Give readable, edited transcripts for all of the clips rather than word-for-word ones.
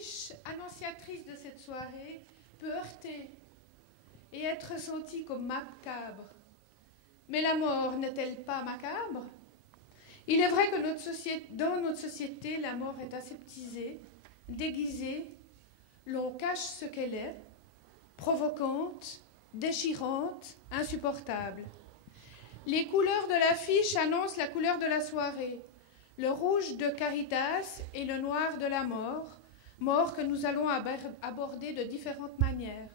L'affiche annonciatrice de cette soirée peut heurter et être sentie comme macabre. Mais la mort n'est-elle pas macabre? Il est vrai que dans notre société, la mort est aseptisée, déguisée, l'on cache ce qu'elle est, provocante, déchirante, insupportable. Les couleurs de l'affiche annoncent la couleur de la soirée, le rouge de Caritas et le noir de la mort, mort que nous allons aborder de différentes manières.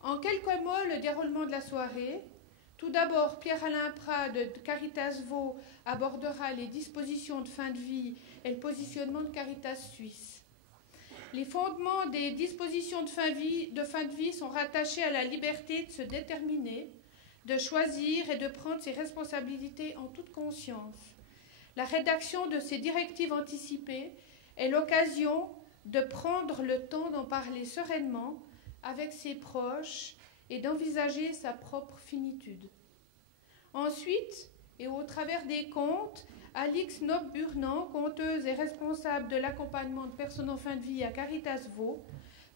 En quelques mots, le déroulement de la soirée. Tout d'abord, Pierre-Alain Prat de Caritas Vaud abordera les dispositions de fin de vie et le positionnement de Caritas Suisse. Les fondements des dispositions de fin de vie sont rattachés à la liberté de se déterminer, de choisir et de prendre ses responsabilités en toute conscience. La rédaction de ces directives anticipées est l'occasion de prendre le temps d'en parler sereinement avec ses proches et d'envisager sa propre finitude. Ensuite, et au travers des contes, Alix Nob-Burnand, conteuse et responsable de l'accompagnement de personnes en fin de vie à Caritas Vaud,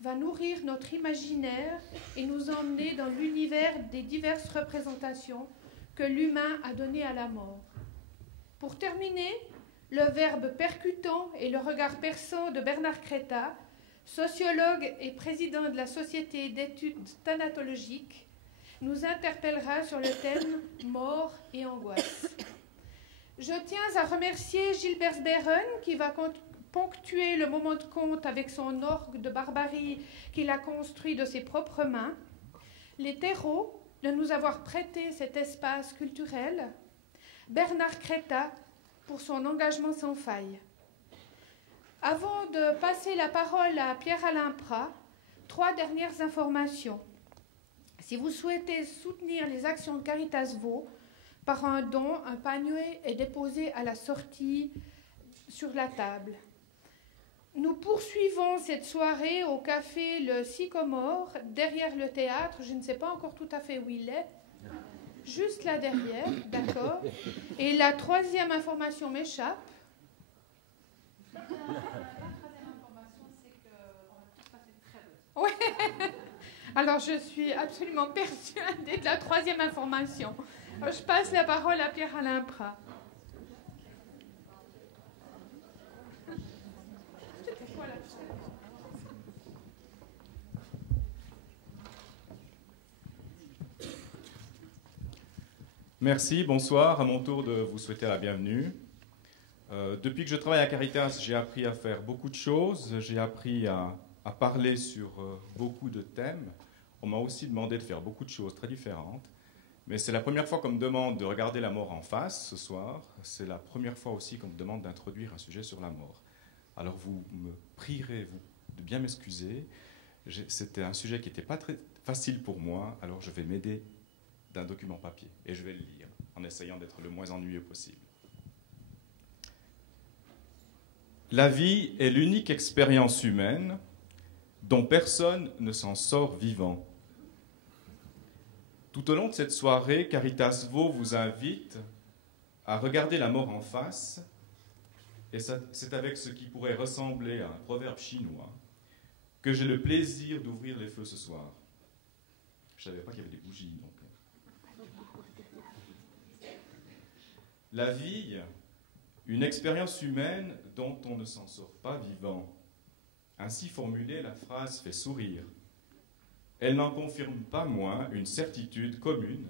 va nourrir notre imaginaire et nous emmener dans l'univers des diverses représentations que l'humain a données à la mort. Pour terminer, le verbe percutant et le regard perçant de Bernard Creta, sociologue et président de la Société d'études thanatologiques, nous interpellera sur le thème « Mort et angoisse ». Je tiens à remercier Gilbert Beeren qui va ponctuer le moment de conte avec son orgue de barbarie qu'il a construit de ses propres mains, les terreaux de nous avoir prêté cet espace culturel, Bernard Creta pour son engagement sans faille. Avant de passer la parole à Pierre-Alain Prat, 3 dernières informations. Si vous souhaitez soutenir les actions de Caritas Vaud, par un don, un panier est déposé à la sortie sur la table. Nous poursuivons cette soirée au café Le Sycomore, derrière le théâtre. Je ne sais pas encore tout à fait où il est. Juste là derrière, d'accord. Et la 3e information m'échappe. La 3e information, c'est qu'on va tous passer de très bonnes. Ouais. Alors, je suis absolument persuadée de la 3e information. Je passe la parole à Pierre-Alain Prat. Merci, bonsoir. À mon tour de vous souhaiter la bienvenue. Depuis que je travaille à Caritas, j'ai appris à faire beaucoup de choses. J'ai appris à parler sur beaucoup de thèmes. On m'a aussi demandé de faire beaucoup de choses très différentes. Mais c'est la première fois qu'on me demande de regarder la mort en face ce soir. C'est la première fois aussi qu'on me demande d'introduire un sujet sur la mort. Alors vous me prierez de bien m'excuser. C'était un sujet qui n'était pas très facile pour moi, alors je vais m'aider d'un document papier et je vais le lire en essayant d'être le moins ennuyeux possible. La vie est l'unique expérience humaine dont personne ne s'en sort vivant. Tout au long de cette soirée, Caritas Vaud vous invite à regarder la mort en face, et c'est avec ce qui pourrait ressembler à un proverbe chinois que j'ai le plaisir d'ouvrir les feux ce soir. Je ne savais pas qu'il y avait des bougies, donc. La vie, une expérience humaine dont on ne s'en sort pas vivant. Ainsi formulée, la phrase fait sourire. Elle n'en confirme pas moins une certitude commune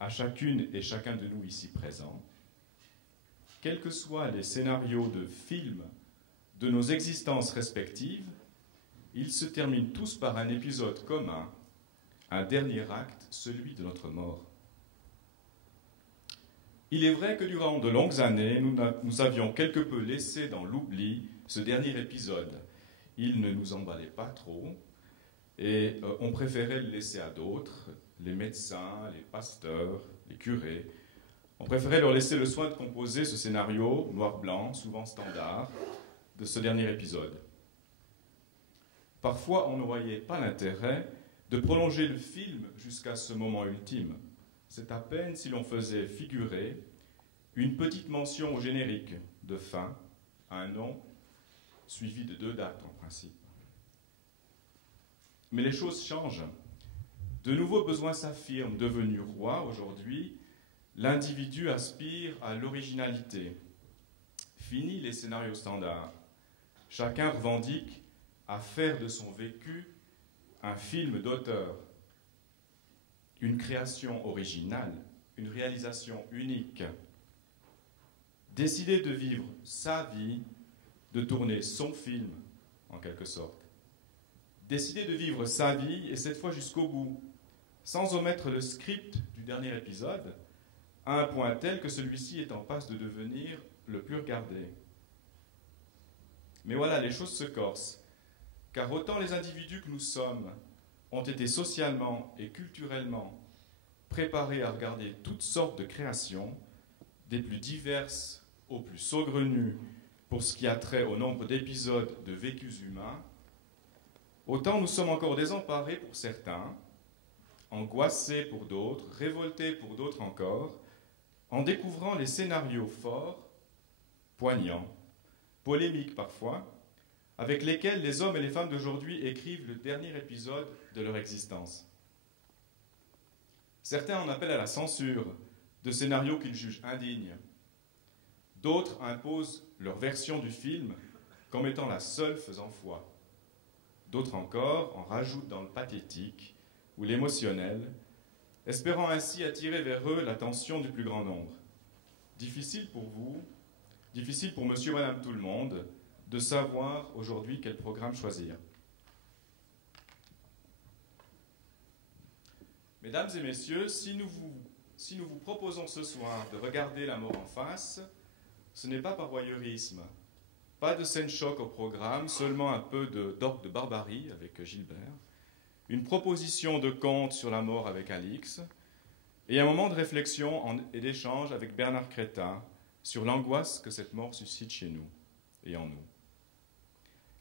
à chacune et chacun de nous ici présents. Quels que soient les scénarios de films de nos existences respectives, ils se terminent tous par un épisode commun, un dernier acte, celui de notre mort. Il est vrai que durant de longues années, nous avions quelque peu laissé dans l'oubli ce dernier épisode. Il ne nous emballait pas trop et on préférait le laisser à d'autres, les médecins, les pasteurs, les curés. On préférait leur laisser le soin de composer ce scénario noir-blanc, souvent standard, de ce dernier épisode. Parfois, on ne voyait pas l'intérêt de prolonger le film jusqu'à ce moment ultime. C'est à peine si l'on faisait figurer une petite mention au générique de fin, un nom, suivi de 2 dates en principe. Mais les choses changent. De nouveaux besoins s'affirment. Devenu roi aujourd'hui, l'individu aspire à l'originalité. Fini les scénarios standards. Chacun revendique à faire de son vécu un film d'auteur, une création originale, une réalisation unique. Décider de vivre sa vie, de tourner son film, en quelque sorte. Décider de vivre sa vie, et cette fois jusqu'au bout, sans omettre le script du dernier épisode, à un point tel que celui-ci est en passe de devenir le plus regardé. Mais voilà, les choses se corsent, car autant les individus que nous sommes ont été socialement et culturellement préparés à regarder toutes sortes de créations, des plus diverses aux plus saugrenues pour ce qui a trait au nombre d'épisodes de vécus humains, autant nous sommes encore désemparés pour certains, angoissés pour d'autres, révoltés pour d'autres encore, en découvrant les scénarios forts, poignants, polémiques parfois, avec lesquels les hommes et les femmes d'aujourd'hui écrivent le dernier épisode de leur existence. Certains en appellent à la censure de scénarios qu'ils jugent indignes. D'autres imposent leur version du film comme étant la seule faisant foi. D'autres encore en rajoutent dans le pathétique ou l'émotionnel, espérant ainsi attirer vers eux l'attention du plus grand nombre. Difficile pour vous, difficile pour monsieur, madame, tout le monde, de savoir aujourd'hui quel programme choisir. Mesdames et messieurs, si nous vous proposons ce soir de regarder la mort en face, ce n'est pas par voyeurisme. Pas de scène choc au programme, seulement un peu d'orgue de barbarie avec Gilbert, une proposition de conte sur la mort avec Alix, et un moment de réflexion et d'échange avec Bernard Crétin sur l'angoisse que cette mort suscite chez nous et en nous.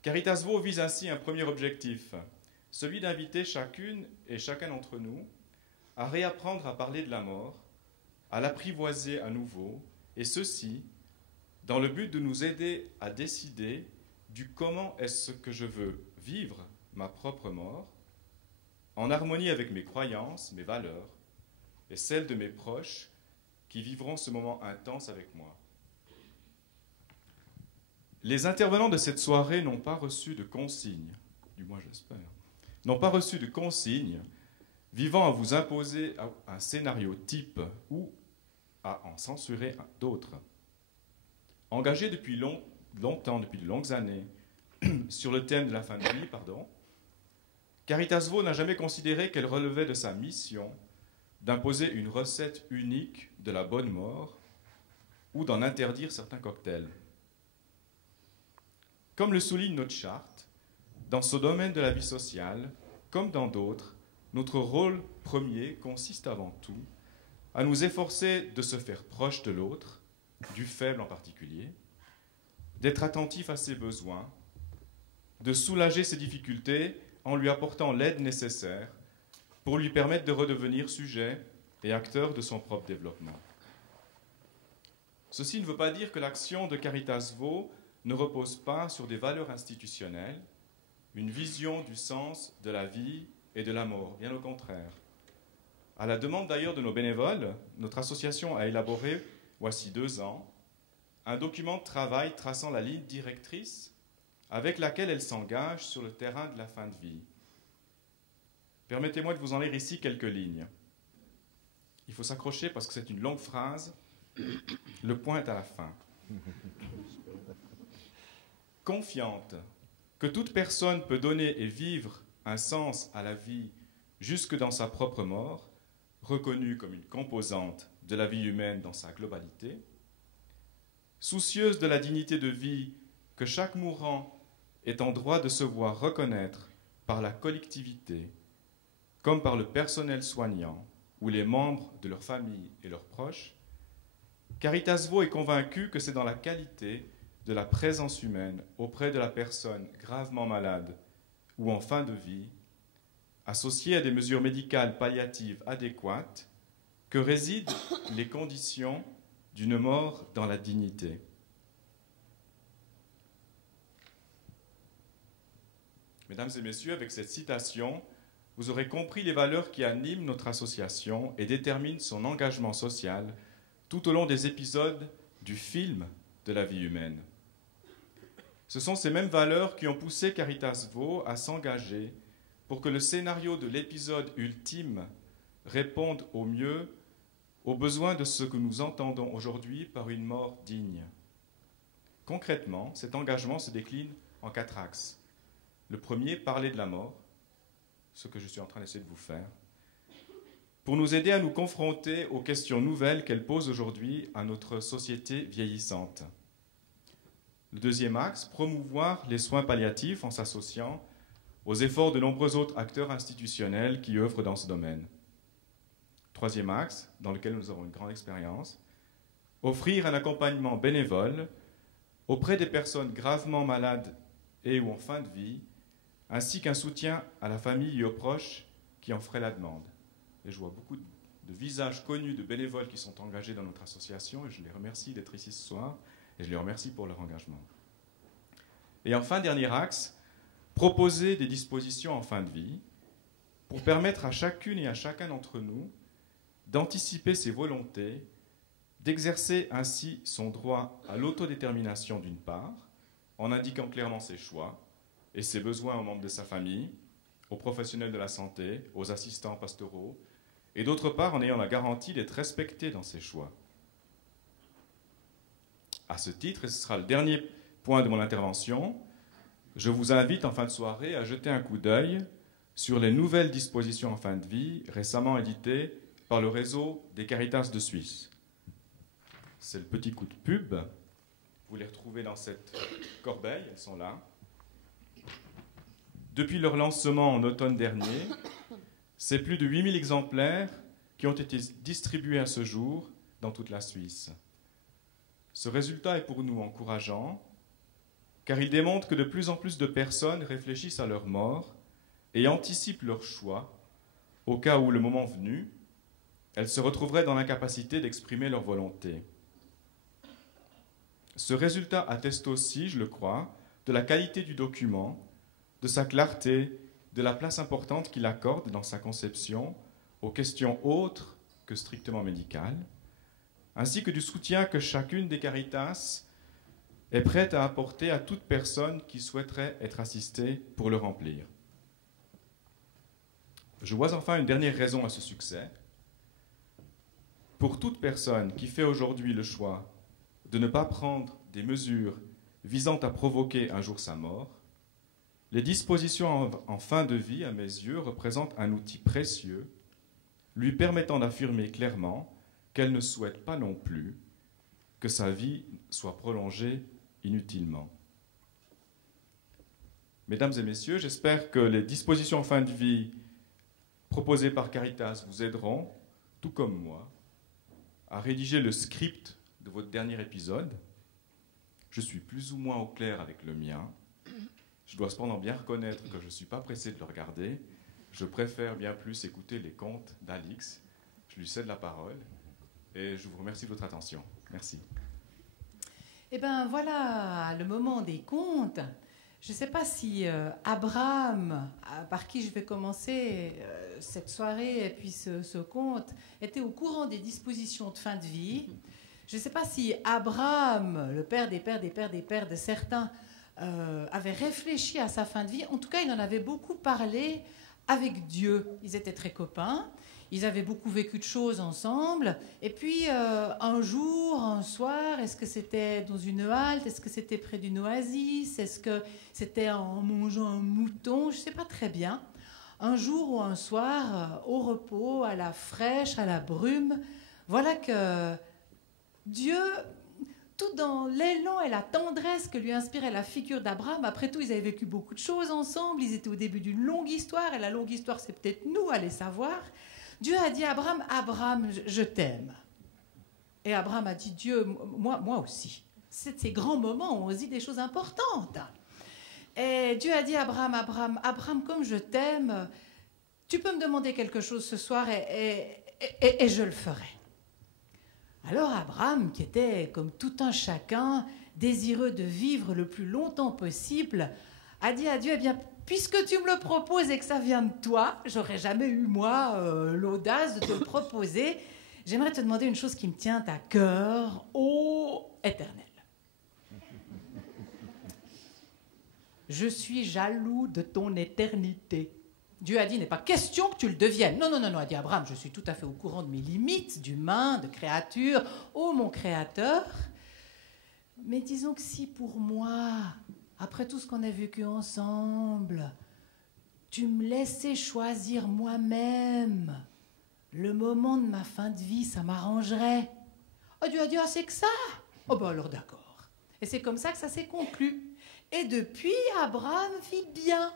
Caritas Vaud vise ainsi un premier objectif, celui d'inviter chacune et chacun d'entre nous à réapprendre à parler de la mort, à l'apprivoiser à nouveau, et ceci dans le but de nous aider à décider du comment est-ce que je veux vivre ma propre mort, en harmonie avec mes croyances, mes valeurs, et celles de mes proches qui vivront ce moment intense avec moi. Les intervenants de cette soirée n'ont pas reçu de consignes, du moins j'espère, n'ont pas reçu de consignes visant à vous imposer un scénario type ou à en censurer d'autres. Engagée depuis longtemps, depuis de longues années, sur le thème de la fin de vie, Caritas Vaud n'a jamais considéré qu'elle relevait de sa mission d'imposer une recette unique de la bonne mort ou d'en interdire certains cocktails. Comme le souligne notre charte, dans ce domaine de la vie sociale, comme dans d'autres, notre rôle premier consiste avant tout à nous efforcer de se faire proche de l'autre, du faible en particulier, d'être attentif à ses besoins, de soulager ses difficultés en lui apportant l'aide nécessaire pour lui permettre de redevenir sujet et acteur de son propre développement. Ceci ne veut pas dire que l'action de Caritas Vaud ne repose pas sur des valeurs institutionnelles, une vision du sens de la vie et de la mort, bien au contraire. À la demande d'ailleurs de nos bénévoles, notre association a élaboré, voici 2 ans, un document de travail traçant la ligne directrice avec laquelle elle s'engage sur le terrain de la fin de vie. Permettez-moi de vous en lire ici quelques lignes. Il faut s'accrocher parce que c'est une longue phrase. Le point est à la fin. Confiante que toute personne peut donner et vivre un sens à la vie jusque dans sa propre mort, reconnue comme une composante de la vie humaine dans sa globalité, soucieuse de la dignité de vie que chaque mourant est en droit de se voir reconnaître par la collectivité, comme par le personnel soignant ou les membres de leur famille et leurs proches, Caritas Vaud est convaincue que c'est dans la qualité de la présence humaine auprès de la personne gravement malade ou en fin de vie, associée à des mesures médicales palliatives adéquates, que résident les conditions d'une mort dans la dignité. Mesdames et messieurs, avec cette citation, vous aurez compris les valeurs qui animent notre association et déterminent son engagement social tout au long des épisodes du film de la vie humaine. Ce sont ces mêmes valeurs qui ont poussé Caritas Vaud à s'engager pour que le scénario de l'épisode ultime réponde au mieux aux besoins de ce que nous entendons aujourd'hui par une mort digne. Concrètement, cet engagement se décline en 4 axes. Le premier, parler de la mort, ce que je suis en train d'essayer de vous faire, pour nous aider à nous confronter aux questions nouvelles qu'elle pose aujourd'hui à notre société vieillissante. Le deuxième axe, promouvoir les soins palliatifs en s'associant aux efforts de nombreux autres acteurs institutionnels qui œuvrent dans ce domaine. Troisième axe, dans lequel nous avons une grande expérience, offrir un accompagnement bénévole auprès des personnes gravement malades et ou en fin de vie, ainsi qu'un soutien à la famille et aux proches qui en feraient la demande. Et je vois beaucoup de visages connus de bénévoles qui sont engagés dans notre association et je les remercie d'être ici ce soir et je les remercie pour leur engagement. Et enfin, dernier axe, proposer des dispositions en fin de vie pour permettre à chacune et à chacun d'entre nous d'anticiper ses volontés, d'exercer ainsi son droit à l'autodétermination d'une part, en indiquant clairement ses choix et ses besoins aux membres de sa famille, aux professionnels de la santé, aux assistants pastoraux, et d'autre part en ayant la garantie d'être respecté dans ses choix. À ce titre, et ce sera le dernier point de mon intervention, je vous invite en fin de soirée à jeter un coup d'œil sur les nouvelles dispositions en fin de vie récemment éditées par le réseau des Caritas de Suisse. C'est le petit coup de pub. Vous les retrouvez dans cette corbeille, elles sont là. Depuis leur lancement en automne dernier, c'est plus de 8000 exemplaires qui ont été distribués à ce jour dans toute la Suisse. Ce résultat est pour nous encourageant, car il démontre que de plus en plus de personnes réfléchissent à leur mort et anticipent leurs choix, au cas où, le moment venu, elles se retrouveraient dans l'incapacité d'exprimer leur volonté. Ce résultat atteste aussi, je le crois, de la qualité du document, de sa clarté, de la place importante qu'il accorde dans sa conception aux questions autres que strictement médicales, ainsi que du soutien que chacune des Caritas est prête à apporter à toute personne qui souhaiterait être assistée pour le remplir. Je vois enfin une dernière raison à ce succès. Pour toute personne qui fait aujourd'hui le choix de ne pas prendre des mesures visant à provoquer un jour sa mort, les dispositions en fin de vie, à mes yeux, représentent un outil précieux, lui permettant d'affirmer clairement qu'elle ne souhaite pas non plus que sa vie soit prolongée inutilement. Mesdames et messieurs, j'espère que les dispositions en fin de vie proposées par Caritas vous aideront, tout comme moi, à rédiger le script de votre dernier épisode. Je suis plus ou moins au clair avec le mien. Je dois cependant bien reconnaître que je ne suis pas pressé de le regarder. Je préfère bien plus écouter les contes d'Alix. Je lui cède la parole et je vous remercie de votre attention. Merci. Eh bien voilà le moment des contes. Je ne sais pas si Abraham, par qui je vais commencer cette soirée et puis ce conte, était au courant des dispositions de fin de vie. Je ne sais pas si Abraham, le père des pères des pères des pères de certains, avait réfléchi à sa fin de vie. En tout cas, il en avait beaucoup parlé avec Dieu. Ils étaient très copains. Ils avaient beaucoup vécu de choses ensemble. Et puis, un jour, un soir, est-ce que c'était dans une halte? Est-ce que c'était près d'une oasis? Est-ce que c'était en mangeant un mouton? Je ne sais pas très bien. Un jour ou un soir, au repos, à la fraîche, à la brume, voilà que Dieu, tout dans l'élan et la tendresse que lui inspirait la figure d'Abraham, après tout, ils avaient vécu beaucoup de choses ensemble, ils étaient au début d'une longue histoire, et la longue histoire, c'est peut-être nous, allez savoir. Dieu a dit à Abraham, « Abraham, je t'aime. » Et Abraham a dit, « Dieu, moi aussi. » C'est ces grands moments où on se dit des choses importantes. Et Dieu a dit à Abraham, « Abraham, comme je t'aime, tu peux me demander quelque chose ce soir et je le ferai. » Alors Abraham, qui était comme tout un chacun, désireux de vivre le plus longtemps possible, a dit à Dieu, eh bien, puisque tu me le proposes et que ça vient de toi, j'aurais jamais eu, moi, l'audace de te le proposer. J'aimerais te demander une chose qui me tient à cœur, ô Éternel. Je suis jaloux de ton éternité. Dieu a dit, il n'est pas question que tu le deviennes. Non, non, non, non, a dit Abraham, je suis tout à fait au courant de mes limites d'humain, de créature. Ô mon Créateur, mais disons que si pour moi, après tout ce qu'on a vécu ensemble, tu me laissais choisir moi-même le moment de ma fin de vie, ça m'arrangerait. Oh, Dieu a dit, ah, c'est que ça. Oh, ben alors d'accord. Et c'est comme ça que ça s'est conclu. Et depuis, Abraham vit bien.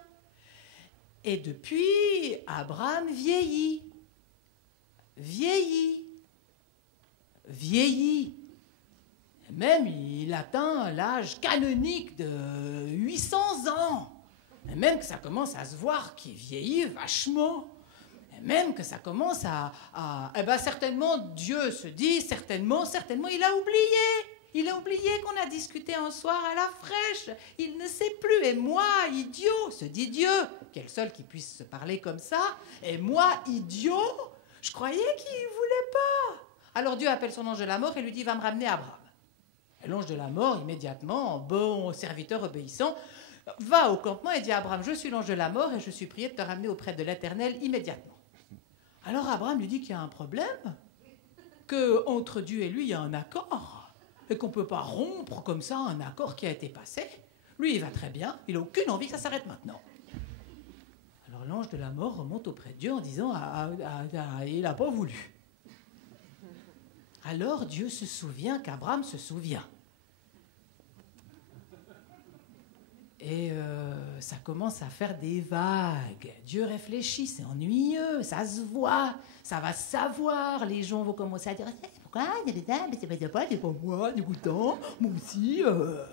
Et depuis, Abraham vieillit. Vieillit. Vieillit. Et même, il atteint l'âge canonique de 800 ans. Et même que ça commence à se voir qu'il vieillit vachement. Et même que ça commence eh ben certainement, Dieu se dit, certainement, il a oublié. Il a oublié qu'on a discuté un soir à la fraîche. Il ne sait plus. Et moi, idiot, se dit Dieu, qui est le seul qui puisse se parler comme ça. Et moi, idiot, je croyais qu'il ne voulait pas. Alors Dieu appelle son ange de la mort et lui dit, va me ramener Abraham. Et l'ange de la mort, immédiatement, bon serviteur obéissant, va au campement et dit à Abraham, je suis l'ange de la mort et je suis prié de te ramener auprès de l'Éternel immédiatement. Alors Abraham lui dit qu'il y a un problème, qu'entre Dieu et lui, il y a un accord. Et qu'on ne peut pas rompre comme ça un accord qui a été passé. Lui, il va très bien, il n'a aucune envie que ça s'arrête maintenant. Alors l'ange de la mort remonte auprès de Dieu en disant il n'a pas voulu. Alors Dieu se souvient qu'Abraham se souvient. Et ça commence à faire des vagues. Dieu réfléchit, c'est ennuyeux, ça se voit, ça va se savoir. Les gens vont commencer à dire pourquoi il y a des dames, c'est pas moi, dégoûtant, moi aussi. Alors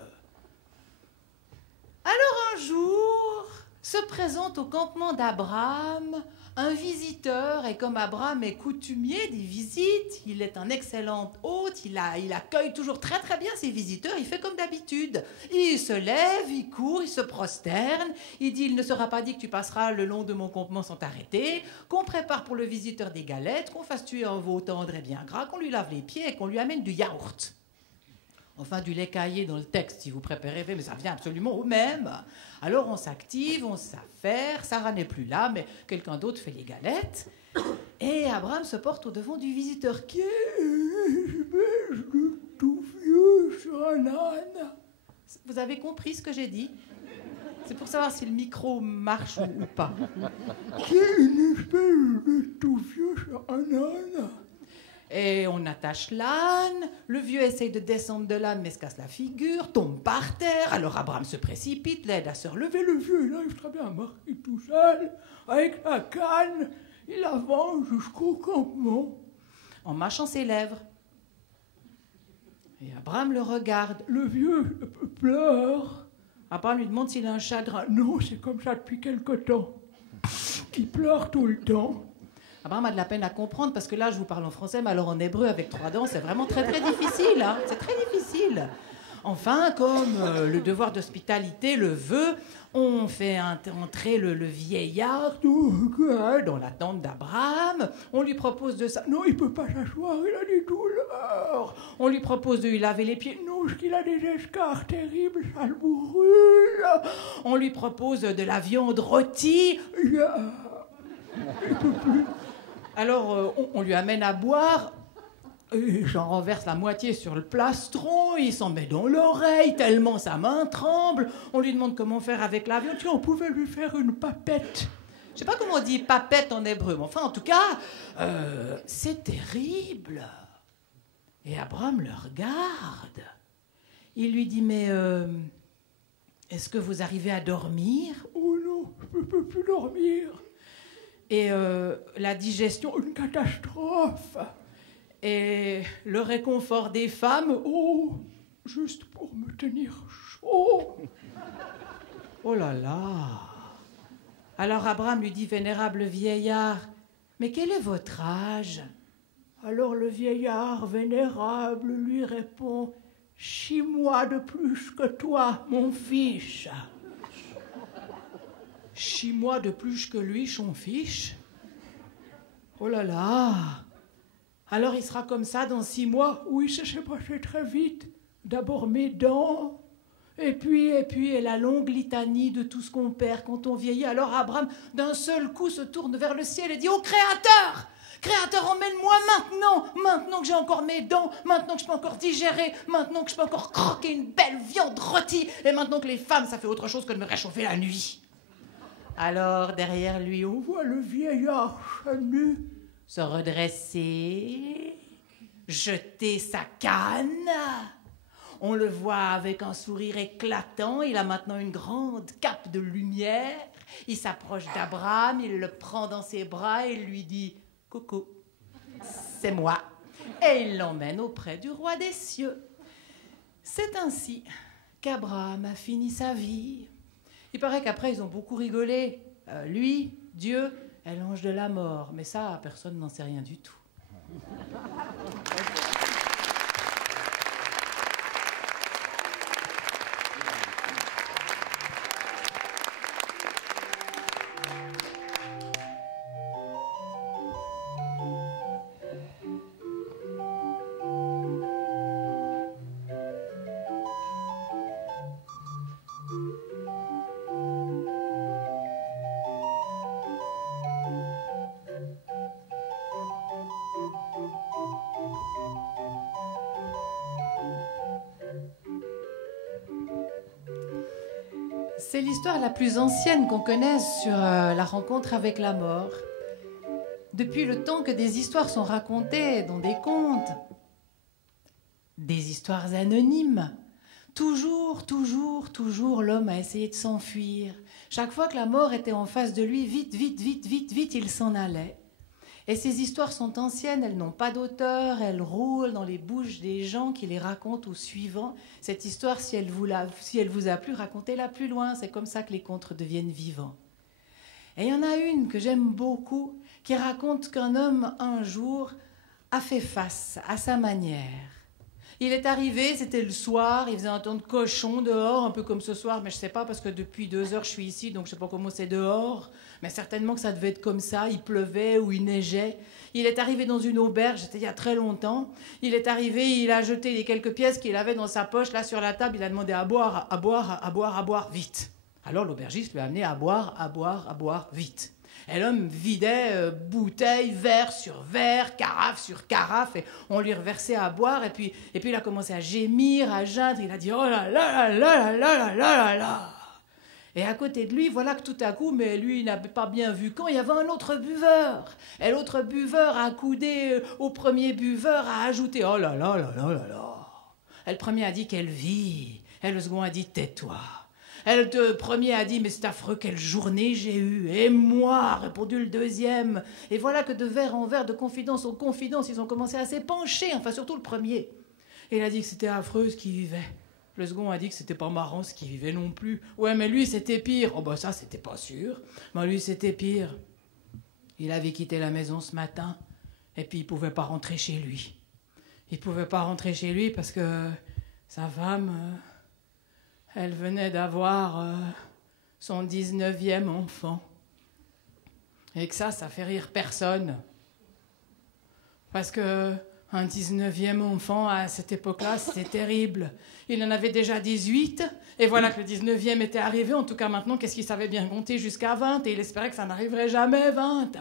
un jour, se présente au campement d'Abraham un visiteur, et comme Abraham est coutumier des visites, il est un excellent hôte, il accueille toujours très très bien ses visiteurs, il fait comme d'habitude. Il se lève, il court, il se prosterne, il dit, il ne sera pas dit que tu passeras le long de mon campement sans t'arrêter, qu'on prépare pour le visiteur des galettes, qu'on fasse tuer un veau tendre et bien gras, qu'on lui lave les pieds et qu'on lui amène du yaourt. Enfin, du lait caillé dans le texte, si vous préférez, mais ça vient absolument au même. Alors on s'active, on s'affaire, Sarah n'est plus là, mais quelqu'un d'autre fait les galettes. Et Abraham se porte au devant du visiteur. Qui est-ce tout vieux sur un âne? Vous avez compris ce que j'ai dit? C'est pour savoir si le micro marche ou pas. Qui est une espèce de tout vieux sur un âne? Et on attache l'âne, le vieux essaye de descendre de l'âne mais se casse la figure, tombe par terre, alors Abraham se précipite, l'aide à se relever, le vieux il arrive très bien à marcher tout seul, avec la canne, il avance jusqu'au campement, en mâchant ses lèvres. Et Abraham le regarde, le vieux pleure. Abraham lui demande s'il a un chagrin. Non, c'est comme ça depuis quelque temps. Il pleure tout le temps. Abraham a de la peine à comprendre parce que là, je vous parle en français, mais alors en hébreu avec 3 dents, c'est vraiment très très difficile. Hein, c'est très difficile. Enfin, comme le devoir d'hospitalité le veut, on fait entrer le vieillard dans la tente d'Abraham. On lui propose de ça. Non, il ne peut pas s'asseoir, il a des douleurs. On lui propose de lui laver les pieds. Non, parce qu'il a des escarres terribles, ça le brûle. On lui propose de la viande rôtie. Il ne peut plus. Alors, on lui amène à boire, et j'en renverse la moitié sur le plastron, il s'en met dans l'oreille, tellement sa main tremble. On lui demande comment faire avec la viande. On pouvait lui faire une papette. Je ne sais pas comment on dit papette en hébreu, mais enfin, en tout cas, c'est terrible. Et Abraham le regarde. Il lui dit, mais est-ce que vous arrivez à dormir? Oh non, je ne peux plus dormir. Et la digestion, une catastrophe. Et le réconfort des femmes, oh, juste pour me tenir chaud. Oh là là. Alors Abraham lui dit, vénérable vieillard, mais quel est votre âge? Alors le vieillard vénérable lui répond, 6 mois de plus que toi, mon fils. 6 mois de plus que lui, son fiche. Oh là là. Alors il sera comme ça dans 6 mois. Oui, ça s'est passé très vite. D'abord mes dents, et puis la longue litanie de tout ce qu'on perd quand on vieillit. Alors Abraham, d'un seul coup, se tourne vers le ciel et dit « Ô Créateur, Créateur, emmène-moi maintenant que j'ai encore mes dents, maintenant que je peux encore digérer, maintenant que je peux encore croquer une belle viande rôtie, et maintenant que les femmes, ça fait autre chose que de me réchauffer la nuit. » Alors, derrière lui, on voit le vieillard nu se redresser, jeter sa canne. On le voit avec un sourire éclatant, il a maintenant une grande cape de lumière. Il s'approche d'Abraham, il le prend dans ses bras et lui dit « Coucou, c'est moi ». Et il l'emmène auprès du roi des cieux. C'est ainsi qu'Abraham a fini sa vie. Il paraît qu'après, ils ont beaucoup rigolé. Lui, Dieu, et l'ange de la mort. Mais ça, personne n'en sait rien du tout. C'est l'histoire la plus ancienne qu'on connaisse sur la rencontre avec la mort. Depuis le temps que des histoires sont racontées dans des contes, des histoires anonymes, toujours, l'homme a essayé de s'enfuir. Chaque fois que la mort était en face de lui, vite, il s'en allait. Et ces histoires sont anciennes, elles n'ont pas d'auteur, elles roulent dans les bouches des gens qui les racontent au suivant. Cette histoire, si elle vous a plu, racontez-la plus loin. C'est comme ça que les contes deviennent vivants. Et il y en a une que j'aime beaucoup, qui raconte qu'un homme, un jour, a fait face à sa manière. Il est arrivé, c'était le soir, il faisait un temps de cochon dehors, un peu comme ce soir, mais je ne sais pas parce que depuis 2 heures je suis ici, donc je ne sais pas comment c'est dehors, mais certainement que ça devait être comme ça, il pleuvait ou il neigeait. Il est arrivé dans une auberge, c'était il y a très longtemps, il est arrivé, il a jeté les quelques pièces qu'il avait dans sa poche, là sur la table, il a demandé à boire, vite. Alors l'aubergiste lui a amené à boire, vite. Et l'homme vidait bouteille, verre sur verre, carafe sur carafe, et on lui reversait à boire, et puis il a commencé à gémir, à geindre, il a dit « Oh là là là là là là là là !» Et à côté de lui, voilà que tout à coup, mais lui, il n'avait pas bien vu quand, il y avait un autre buveur. Et l'autre buveur, accoudé au premier buveur, a ajouté « Oh là là là là là là !» Et le premier a dit « Quelle vie !» Et le second a dit « Tais-toi !» Et le premier a dit « Mais c'est affreux, quelle journée j'ai eue !» Et moi, a répondu le deuxième. Et voilà que de verre en verre, de confidence en confidence, ils ont commencé à s'épancher, enfin surtout le premier. Et il a dit que c'était affreux ce qu'il vivait. Le second a dit que c'était pas marrant ce qu'il vivait non plus. Ouais, mais lui, c'était pire. Oh, bah ça, c'était pas sûr. Mais lui, c'était pire. Il avait quitté la maison ce matin, et puis il pouvait pas rentrer chez lui. Il pouvait pas rentrer chez lui parce que sa femme... elle venait d'avoir son 19e enfant. Et que ça fait rire personne. Parce que un 19e enfant, à cette époque-là, c'était terrible. Il en avait déjà 18, et voilà que le 19e était arrivé. En tout cas, maintenant, qu'est-ce qu'il savait bien compter jusqu'à 20, et il espérait que ça n'arriverait jamais 20.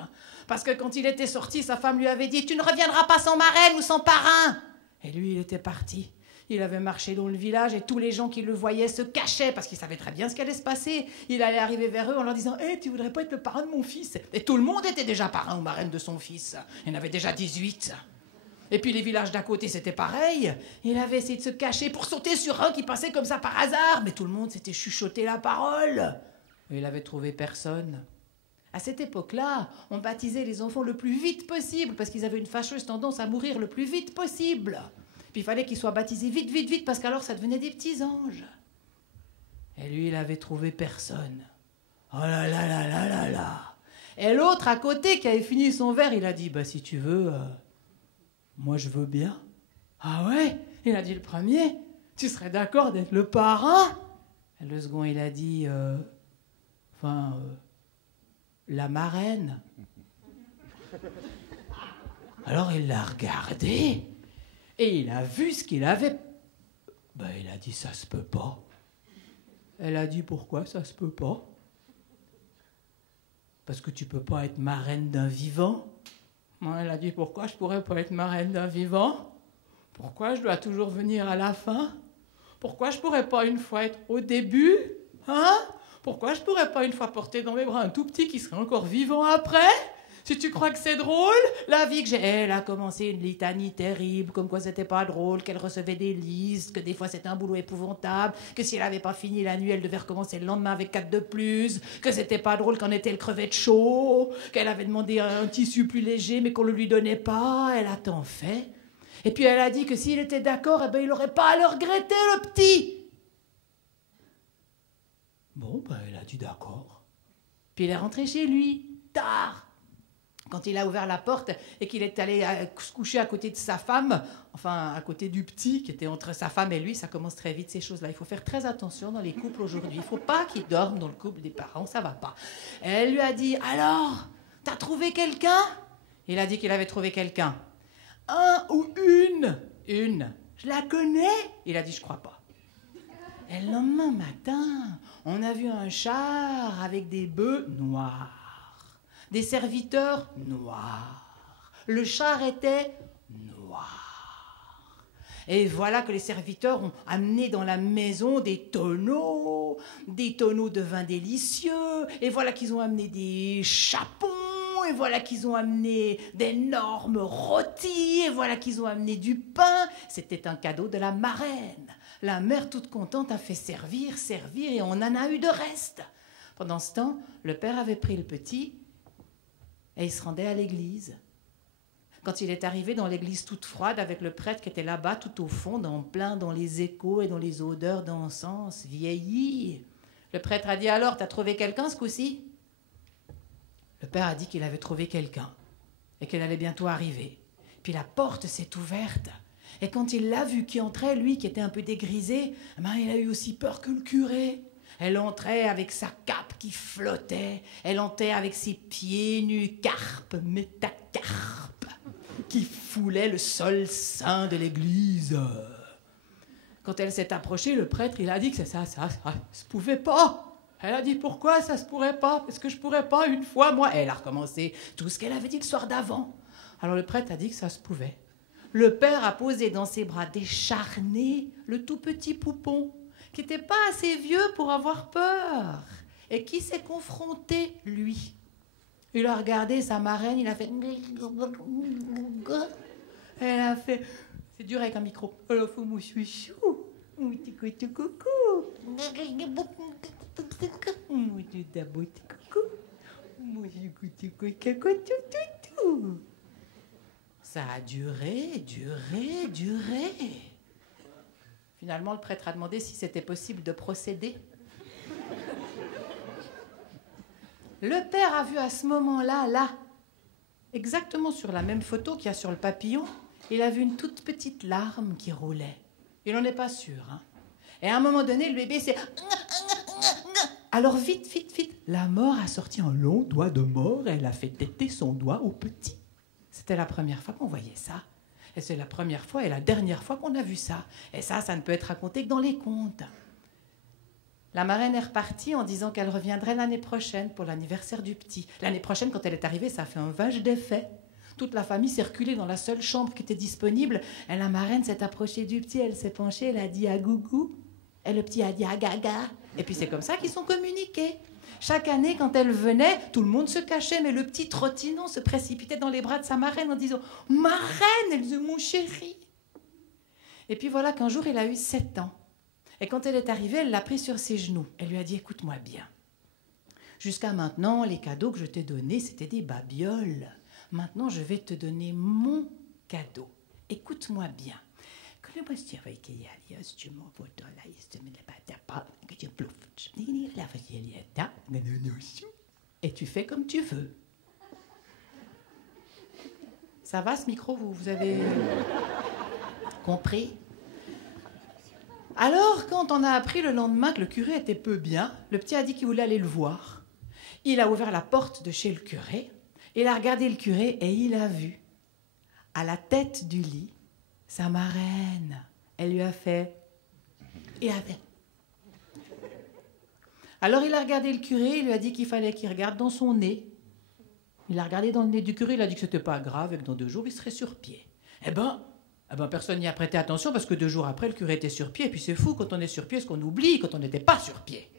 Parce que quand il était sorti, sa femme lui avait dit « Tu ne reviendras pas sans marraine ou sans parrain !» Et lui, il était parti. Il avait marché dans le village et tous les gens qui le voyaient se cachaient parce qu'ils savaient très bien ce qui allait se passer. Il allait arriver vers eux en leur disant « Hey, tu voudrais pas être le parrain de mon fils ?» Et tout le monde était déjà parrain ou marraine de son fils. Il en avait déjà 18. Et puis les villages d'à côté, c'était pareil. Il avait essayé de se cacher pour sauter sur un qui passait comme ça par hasard. Mais tout le monde s'était chuchoté la parole. Et il avait trouvé personne. À cette époque-là, on baptisait les enfants le plus vite possible parce qu'ils avaient une fâcheuse tendance à mourir le plus vite possible. Puis il fallait qu'ils soient baptisés vite, parce qu'alors ça devenait des petits anges. Et lui, il avait trouvé personne. Oh là là là là là là. Et l'autre à côté qui avait fini son verre, il a dit « Bah si tu veux, moi je veux bien. » Ah ouais? Il a dit le premier. « Tu serais d'accord d'être le parrain? » Et le second, il a dit la marraine. Alors il l'a regardé et il a vu ce qu'il avait. Ben, il a dit, ça se peut pas. Elle a dit, pourquoi ça se peut pas? Parce que tu peux pas être marraine d'un vivant. Elle a dit, pourquoi je pourrais pas être marraine d'un vivant? Pourquoi je dois toujours venir à la fin? Pourquoi je pourrais pas une fois être au début? Hein? Pourquoi je pourrais pas une fois porter dans mes bras un tout petit qui serait encore vivant après? Si tu crois que c'est drôle, la vie que j'ai... Elle a commencé une litanie terrible, comme quoi c'était pas drôle, qu'elle recevait des listes, que des fois c'était un boulot épouvantable, que si elle avait pas fini la nuit, elle devait recommencer le lendemain avec 4 de plus, que c'était pas drôle quand elle crevait de chaud, qu'elle avait demandé un tissu plus léger, mais qu'on ne lui donnait pas. Elle a tant fait. Et puis elle a dit que s'il était d'accord, eh ben, il n'aurait pas à le regretter, le petit. Bon, ben, elle a dit d'accord. Puis il est rentré chez lui, tard. Quand il a ouvert la porte et qu'il est allé se coucher à côté de sa femme, enfin à côté du petit qui était entre sa femme et lui, ça commence très vite ces choses-là. Il faut faire très attention dans les couples aujourd'hui. Il ne faut pas qu'ils dorment dans le couple des parents, ça va pas. Elle lui a dit, alors, t'as trouvé quelqu'un? Il a dit qu'il avait trouvé quelqu'un. Un ou une? Une. Je la connais? Il a dit, je crois pas. Et le lendemain matin, on a vu un char avec des bœufs noirs. Des serviteurs noirs. Le char était noir. Et voilà que les serviteurs ont amené dans la maison des tonneaux de vin délicieux. Et voilà qu'ils ont amené des chapons. Et voilà qu'ils ont amené d'énormes rôtis. Et voilà qu'ils ont amené du pain. C'était un cadeau de la marraine. La mère, toute contente, a fait servir, et on en a eu de reste. Pendant ce temps, le père avait pris le petit et il se rendait à l'église. Quand il est arrivé dans l'église toute froide avec le prêtre qui était là-bas tout au fond, plein dans les échos et dans les odeurs d'encens, vieilli, le prêtre a dit, alors, t'as trouvé quelqu'un ce coup-ci? Le père a dit qu'il avait trouvé quelqu'un et qu'elle allait bientôt arriver. Puis la porte s'est ouverte et quand il l'a vu qui entrait, lui qui était un peu dégrisé, il a eu aussi peur que le curé. Elle entrait avec sa cape qui flottait. Elle entrait avec ses pieds nus, carpe, métacarpe, qui foulait le sol saint de l'église. Quand elle s'est approchée, le prêtre, il a dit que ça se pouvait pas. Elle a dit, pourquoi ça se pourrait pas? Est-ce que je pourrais pas une fois, moi? Elle a recommencé tout ce qu'elle avait dit le soir d'avant. Alors le prêtre a dit que ça se pouvait. Le père a posé dans ses bras décharnés le tout petit poupon, qui n'était pas assez vieux pour avoir peur, et qui s'est confronté, lui. Il a regardé sa marraine, il a fait... Elle a fait... C'est dur avec un micro. Elle a fait mon chouchou, mon petit coucou, mon petit coucou, mon petit coucou. Ça a duré. Finalement, le prêtre a demandé si c'était possible de procéder. Le père a vu à ce moment-là, exactement sur la même photo qu'il y a sur le papillon, il a vu une toute petite larme qui roulait. Il n'en est pas sûr. Hein. Et à un moment donné, le bébé s'est... Alors vite, la mort a sorti un long doigt de mort et elle a fait téter son doigt au petit. C'était la première fois qu'on voyait ça. Et c'est la première fois et la dernière fois qu'on a vu ça. Et ça ne peut être raconté que dans les contes. La marraine est repartie en disant qu'elle reviendrait l'année prochaine pour l'anniversaire du petit. L'année prochaine, quand elle est arrivée, ça a fait un vache d'effet. Toute la famille s'est reculée dans la seule chambre qui était disponible. Et la marraine s'est approchée du petit, elle s'est penchée, elle a dit à gougou. Et le petit a dit à gaga. Et puis c'est comme ça qu'ils sont communiqués. Chaque année, quand elle venait, tout le monde se cachait, mais le petit trottinant se précipitait dans les bras de sa marraine en disant « Marraine, elle dit mon chéri !» Et puis voilà qu'un jour, il a eu 7 ans. Et quand elle est arrivée, elle l'a pris sur ses genoux. Elle lui a dit « Écoute-moi bien. Jusqu'à maintenant, les cadeaux que je t'ai donnés, c'était des babioles. Maintenant, je vais te donner mon cadeau. Écoute-moi bien. Et tu fais comme tu veux. » Ça va ce micro, vous avez compris? Alors, quand on a appris le lendemain que le curé était peu bien, le petit a dit qu'il voulait aller le voir. Il a ouvert la porte de chez le curé, il a regardé le curé et il a vu, à la tête du lit, sa marraine. Elle lui a fait... Il a fait... Alors il a regardé le curé, il lui a dit qu'il fallait qu'il regarde dans son nez. Il a regardé dans le nez du curé, il a dit que c'était pas grave et que dans 2 jours, il serait sur pied. Eh ben, personne n'y a prêté attention parce que 2 jours après, le curé était sur pied. Et puis c'est fou, quand on est sur pied, ce qu'on oublie quand on n'était pas sur pied.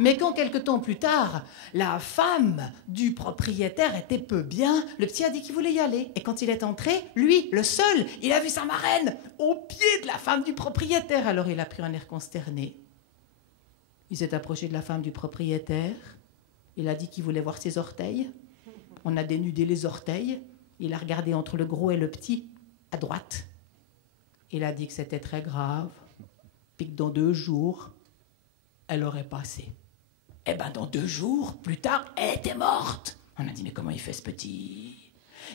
Mais quand, quelque temps plus tard, la femme du propriétaire était peu bien, le petit a dit qu'il voulait y aller. Et quand il est entré, lui, le seul, il a vu sa marraine au pied de la femme du propriétaire. Alors il a pris un air consterné. Il s'est approché de la femme du propriétaire. Il a dit qu'il voulait voir ses orteils. On a dénudé les orteils. Il a regardé entre le gros et le petit, à droite. Il a dit que c'était très grave, puis que dans 2 jours, elle aurait passé. Eh ben, dans 2 jours, plus tard, elle était morte. On a dit, mais comment il fait ce petit?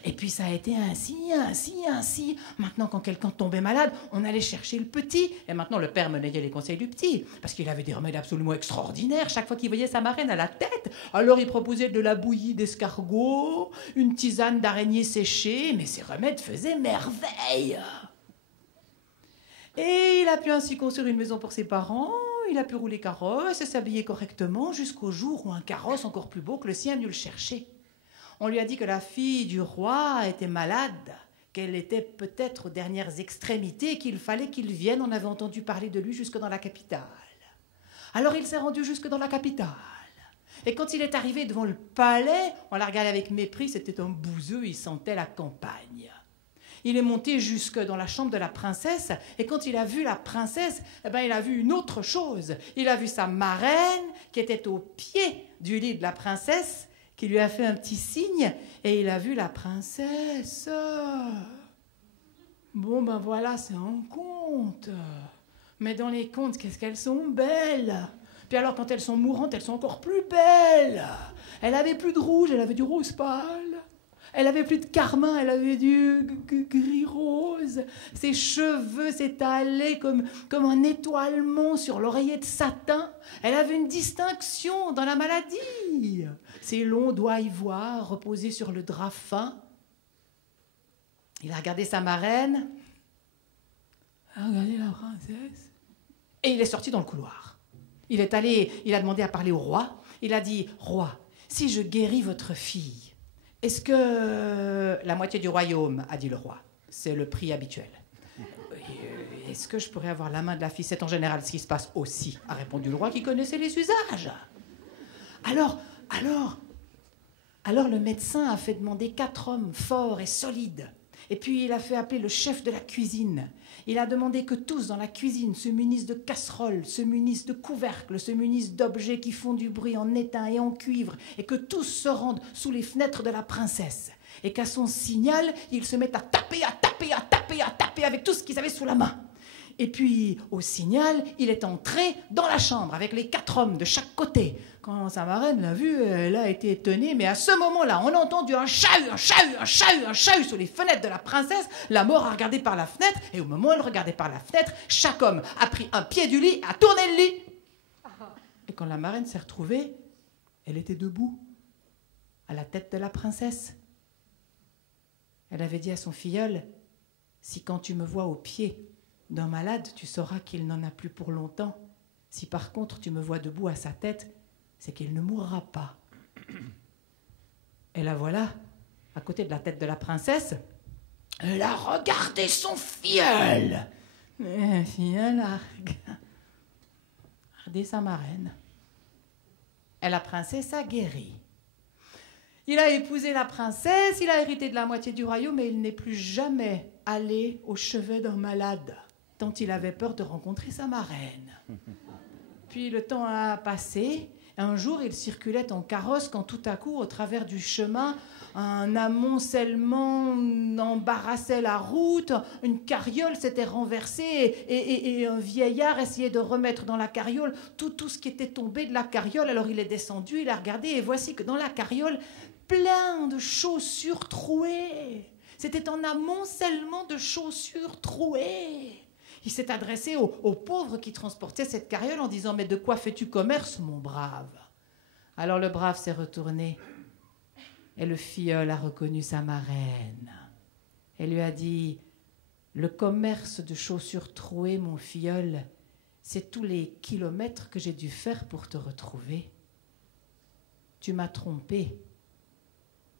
Et puis ça a été ainsi. Maintenant, quand quelqu'un tombait malade, on allait chercher le petit. Et maintenant, le père menait les conseils du petit, parce qu'il avait des remèdes absolument extraordinaires. Chaque fois qu'il voyait sa marraine à la tête, alors il proposait de la bouillie d'escargot, une tisane d'araignée séchée, mais ces remèdes faisaient merveille. Et il a pu ainsi construire une maison pour ses parents, il a pu rouler carrosse et s'habiller correctement jusqu'au jour où un carrosse encore plus beau que le sien est venu le chercher. On lui a dit que la fille du roi était malade, qu'elle était peut-être aux dernières extrémités, qu'il fallait qu'il vienne. On avait entendu parler de lui jusque dans la capitale. Alors il s'est rendu jusque dans la capitale. Et quand il est arrivé devant le palais, on l'a regardé avec mépris, c'était un bouseux, il sentait la campagne. Il est monté jusque dans la chambre de la princesse, et quand il a vu la princesse, eh ben, il a vu une autre chose. Il a vu sa marraine qui était au pied du lit de la princesse, qui lui a fait un petit signe, et il a vu la princesse. Bon, ben voilà, c'est un conte. Mais dans les contes, qu'est-ce qu'elles sont belles. Puis alors, quand elles sont mourantes, elles sont encore plus belles. Elle avait plus de rouge, elle avait du rose pâle. Elle avait plus de carmin, elle avait du gris rose. Ses cheveux s'étalaient comme un étoilement sur l'oreiller de satin. Elle avait une distinction dans la maladie. Ses longs doigts ivoires reposaient sur le drap fin. Il a regardé sa marraine. Il a regardé la princesse. Et il est sorti dans le couloir. Il a demandé à parler au roi. Il a dit, « Roi, si je guéris votre fille, est-ce que la moitié du royaume, a dit le roi, c'est le prix habituel. Est-ce que je pourrais avoir la main de la fille? C'est en général ce qui se passe aussi, a répondu le roi qui connaissait les usages. Alors le médecin a fait demander 4 hommes forts et solides. Et puis il a fait appeler le chef de la cuisine. Il a demandé que tous dans la cuisine se munissent de casseroles, se munissent de couvercles, se munissent d'objets qui font du bruit en étain et en cuivre, et que tous se rendent sous les fenêtres de la princesse. Et qu'à son signal, ils se mettent à taper avec tout ce qu'ils avaient sous la main. Et puis, au signal, il est entré dans la chambre avec les 4 hommes de chaque côté. Quand sa marraine l'a vu, elle a été étonnée, mais à ce moment-là, on a entendu un chahut sur les fenêtres de la princesse. La mort a regardé par la fenêtre, et au moment où elle regardait par la fenêtre, chaque homme a pris un pied du lit et a tourné le lit. Et quand la marraine s'est retrouvée, elle était debout, à la tête de la princesse. Elle avait dit à son filleul, « Si quand tu me vois au pied d'un malade, tu sauras qu'il n'en a plus pour longtemps. Si par contre tu me vois debout à sa tête, c'est qu'il ne mourra pas. » Et la voilà, à côté de la tête de la princesse. Elle a regardé son filleul. Et le filleul a regardé sa marraine. Et la princesse a guéri. Il a épousé la princesse, il a hérité de la moitié du royaume, mais il n'est plus jamais allé au chevet d'un malade, tant il avait peur de rencontrer sa marraine. Puis le temps a passé. Un jour, il circulait en carrosse quand tout à coup, au travers du chemin, un amoncellement embarrassait la route, une carriole s'était renversée et un vieillard essayait de remettre dans la carriole tout ce qui était tombé de la carriole. Alors il est descendu, il a regardé et voici que dans la carriole, plein de chaussures trouées. C'était un amoncellement de chaussures trouées. Il s'est adressé aux pauvres qui transportaient cette carriole en disant « Mais de quoi fais-tu commerce, mon brave ?» Alors le brave s'est retourné et le filleul a reconnu sa marraine. Elle lui a dit « Le commerce de chaussures trouées, mon filleul, c'est tous les kilomètres que j'ai dû faire pour te retrouver. Tu m'as trompé.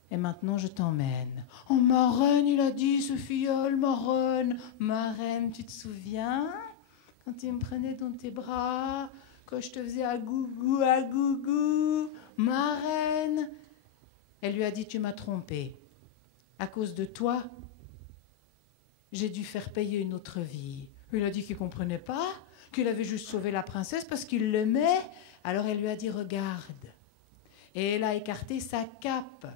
Et maintenant, je t'emmène. »« Oh, marraine, il a dit, ce filleul, marraine. Marraine, tu te souviens quand tu me prenais dans tes bras, quand je te faisais à gougou, marraine. » Elle lui a dit, « Tu m'as trompé. À cause de toi, j'ai dû faire payer une autre vie. » Il a dit qu'il ne comprenait pas, qu'il avait juste sauvé la princesse parce qu'il l'aimait. Alors elle lui a dit, « Regarde. » Et elle a écarté sa cape.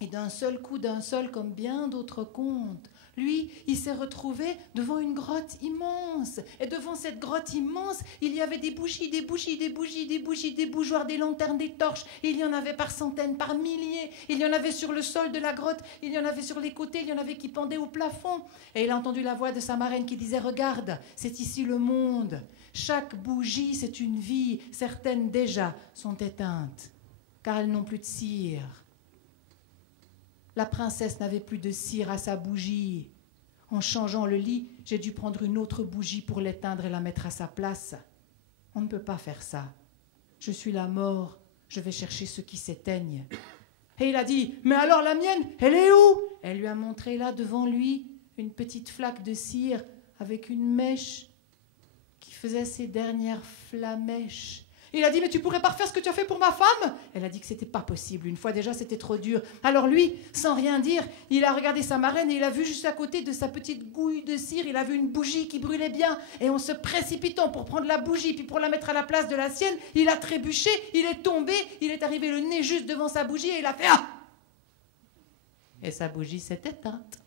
Et d'un seul coup, comme bien d'autres contes, lui, il s'est retrouvé devant une grotte immense. Et devant cette grotte immense, il y avait des bougies, des bougeoirs, des lanternes, des torches. Et il y en avait par centaines, par milliers. Il y en avait sur le sol de la grotte, il y en avait sur les côtés, il y en avait qui pendaient au plafond. Et il a entendu la voix de sa marraine qui disait « Regarde, c'est ici le monde. Chaque bougie, c'est une vie. Certaines déjà sont éteintes, car elles n'ont plus de cire. » La princesse n'avait plus de cire à sa bougie. En changeant le lit, j'ai dû prendre une autre bougie pour l'éteindre et la mettre à sa place. On ne peut pas faire ça. Je suis la mort, je vais chercher ceux qui s'éteignent. Et il a dit, mais alors la mienne, elle est où? Elle lui a montré là devant lui une petite flaque de cire avec une mèche qui faisait ses dernières flamèches. Il a dit, mais tu pourrais pas refaire ce que tu as fait pour ma femme? Elle a dit que c'était pas possible. Une fois déjà, c'était trop dur. Alors lui, sans rien dire, il a regardé sa marraine et il a vu juste à côté de sa petite gouille de cire, il a vu une bougie qui brûlait bien. Et en se précipitant pour prendre la bougie puis pour la mettre à la place de la sienne, il a trébuché, il est tombé, il est arrivé le nez juste devant sa bougie et il a fait « Ah !» Et sa bougie s'est éteinte.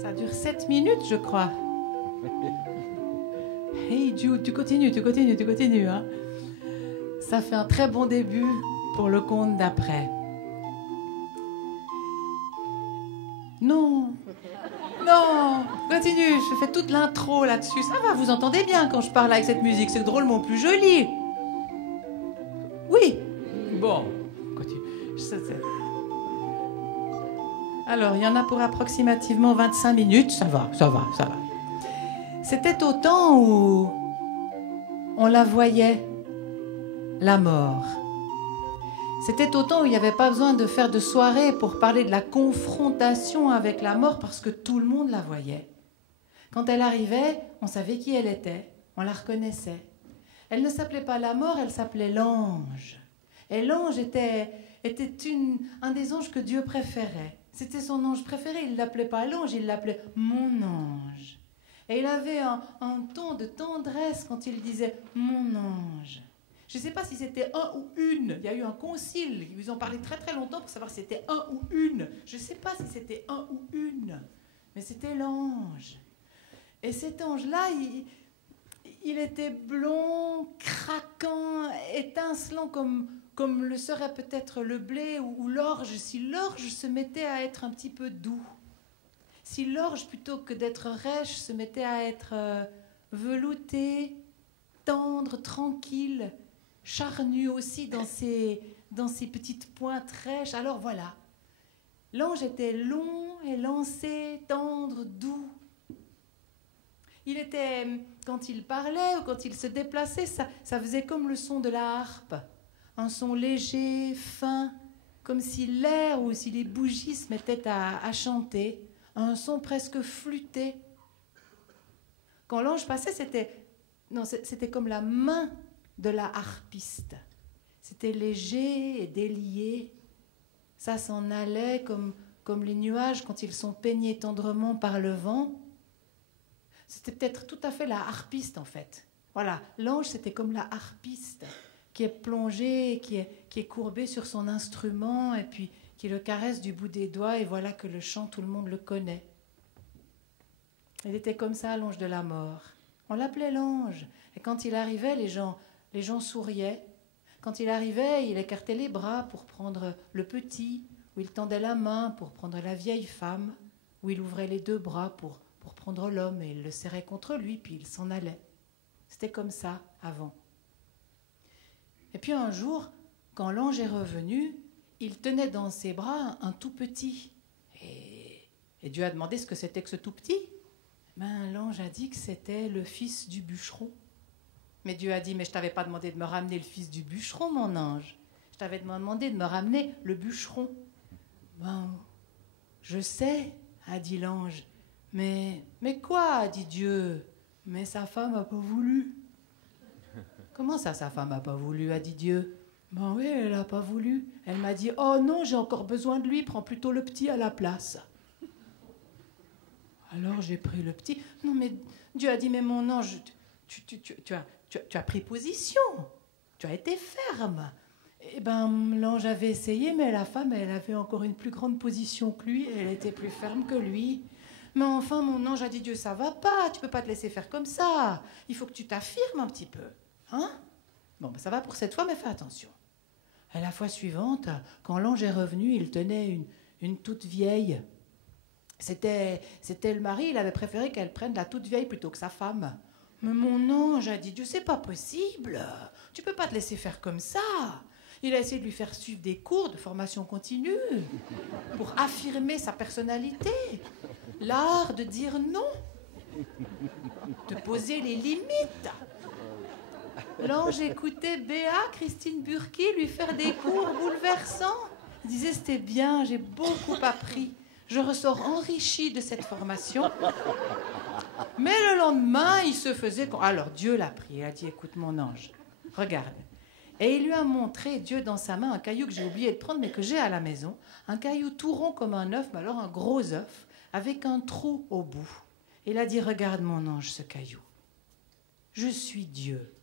Ça dure 7 minutes, je crois. Hey Jude, tu continues. Hein. Ça fait un très bon début pour le conte d'après. Non, continue, je fais toute l'intro là-dessus. Ça va, vous entendez bien quand je parle avec cette musique, c'est drôlement plus joli. Oui, bon, continue. Alors, il y en a pour approximativement 25 minutes. Ça va. C'était au temps où on la voyait, la mort. C'était au temps où il n'y avait pas besoin de faire de soirée pour parler de la confrontation avec la mort parce que tout le monde la voyait. Quand elle arrivait, on savait qui elle était, on la reconnaissait. Elle ne s'appelait pas la mort, elle s'appelait l'ange. Et l'ange était un des anges que Dieu préférait. C'était son ange préféré, il ne l'appelait pas l'ange, il l'appelait mon ange. Et il avait un ton de tendresse quand il disait mon ange. Je ne sais pas si c'était un ou une, il y a eu un concile, ils ont parlé très très longtemps pour savoir si c'était un ou une. Je ne sais pas si c'était un ou une, mais c'était l'ange. Et cet ange-là, il était blond, craquant, étincelant comme le serait peut-être le blé ou l'orge, si l'orge se mettait à être un petit peu doux. Si l'orge, plutôt que d'être rêche, se mettait à être velouté, tendre, tranquille, charnu aussi dans ses petites pointes rêches. Alors voilà, l'ange était long, élancé, tendre, doux. Il était, quand il parlait ou quand il se déplaçait, ça faisait comme le son de la harpe. Un son léger, fin, comme si l'air ou si les bougies se mettaient à chanter, un son presque flûté. Quand l'ange passait, c'était comme la main de la harpiste. C'était léger et délié. Ça s'en allait comme les nuages quand ils sont peignés tendrement par le vent. C'était peut-être tout à fait la harpiste, en fait. Voilà, l'ange, c'était comme la harpiste qui est plongée, qui est courbée sur son instrument et puis qui le caresse du bout des doigts et voilà que le chant, tout le monde le connaît. Il était comme ça, l'ange de la mort. On l'appelait l'ange. Et quand il arrivait, les gens souriaient. Quand il arrivait, il écartait les bras pour prendre le petit, ou il tendait la main pour prendre la vieille femme, ou il ouvrait les deux bras pour prendre l'homme et il le serrait contre lui, puis il s'en allait. C'était comme ça avant. Et puis un jour, quand l'ange est revenu, il tenait dans ses bras un tout petit. Et Dieu a demandé ce que c'était que ce tout petit. L'ange a dit que c'était le fils du bûcheron. Mais Dieu a dit, mais je ne t'avais pas demandé de me ramener le fils du bûcheron, mon ange. Je t'avais demandé de me ramener le bûcheron. Je sais, a dit l'ange. Mais quoi, a dit Dieu. Mais sa femme n'a pas voulu. Comment ça, sa femme n'a pas voulu, a dit Dieu. Oui, elle n'a pas voulu. Elle m'a dit, oh non, j'ai encore besoin de lui, prends plutôt le petit à la place. Alors j'ai pris le petit. Non, mais Dieu a dit, mais mon ange, tu as pris position. Tu as été ferme. L'ange avait essayé, mais la femme, elle avait encore une plus grande position que lui. Elle était plus ferme que lui. Mais enfin, mon ange, a dit Dieu, ça va pas. Tu peux pas te laisser faire comme ça. Il faut que tu t'affirmes un petit peu. Hein? Ça va pour cette fois, mais fais attention. Et la fois suivante, quand l'ange est revenu, il tenait une toute vieille. C'était le mari, il avait préféré qu'elle prenne la toute vieille plutôt que sa femme. Mais mon ange, a dit Dieu, c'est pas possible. Tu peux pas te laisser faire comme ça. Il a essayé de lui faire suivre des cours de formation continue pour affirmer sa personnalité. L'art de dire non. De poser les limites. L'ange écoutait Béa, Christine Burki, lui faire des cours bouleversants. Il disait, c'était bien, j'ai beaucoup appris. Je ressors enrichi de cette formation. Mais le lendemain, il se faisait... Alors Dieu l'a pris, il a dit, écoute mon ange, regarde. Et il lui a montré, Dieu dans sa main, un caillou que j'ai oublié de prendre, mais que j'ai à la maison. Un caillou tout rond comme un œuf, mais alors un gros œuf, avec un trou au bout. Il a dit, regarde mon ange, ce caillou. Je suis Dieu.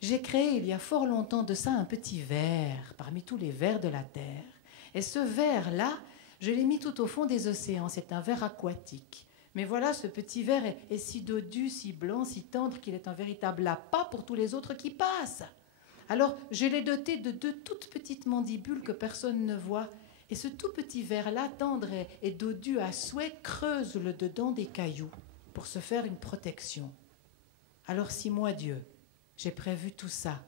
J'ai créé il y a fort longtemps de ça un petit ver, parmi tous les vers de la terre. Et ce ver-là, je l'ai mis tout au fond des océans. C'est un ver aquatique. Mais voilà, ce petit ver est si dodu, si blanc, si tendre qu'il est un véritable appât pour tous les autres qui passent. Alors, je l'ai doté de 2 toutes petites mandibules que personne ne voit. Et ce tout petit ver-là, tendre et dodu à souhait, creuse le dedans des cailloux pour se faire une protection. Alors, si moi, Dieu, j'ai prévu tout ça,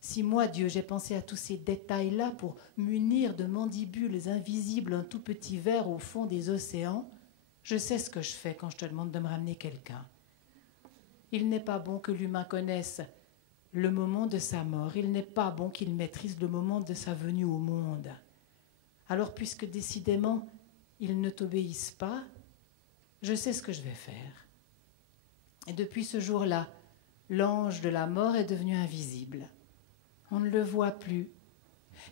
si moi, Dieu, j'ai pensé à tous ces détails-là pour munir de mandibules invisibles un tout petit ver au fond des océans, je sais ce que je fais quand je te demande de me ramener quelqu'un. Il n'est pas bon que l'humain connaisse le moment de sa mort. Il n'est pas bon qu'il maîtrise le moment de sa venue au monde. Alors, puisque décidément, ils ne t'obéissent pas, je sais ce que je vais faire. Et depuis ce jour-là, l'ange de la mort est devenu invisible. On ne le voit plus.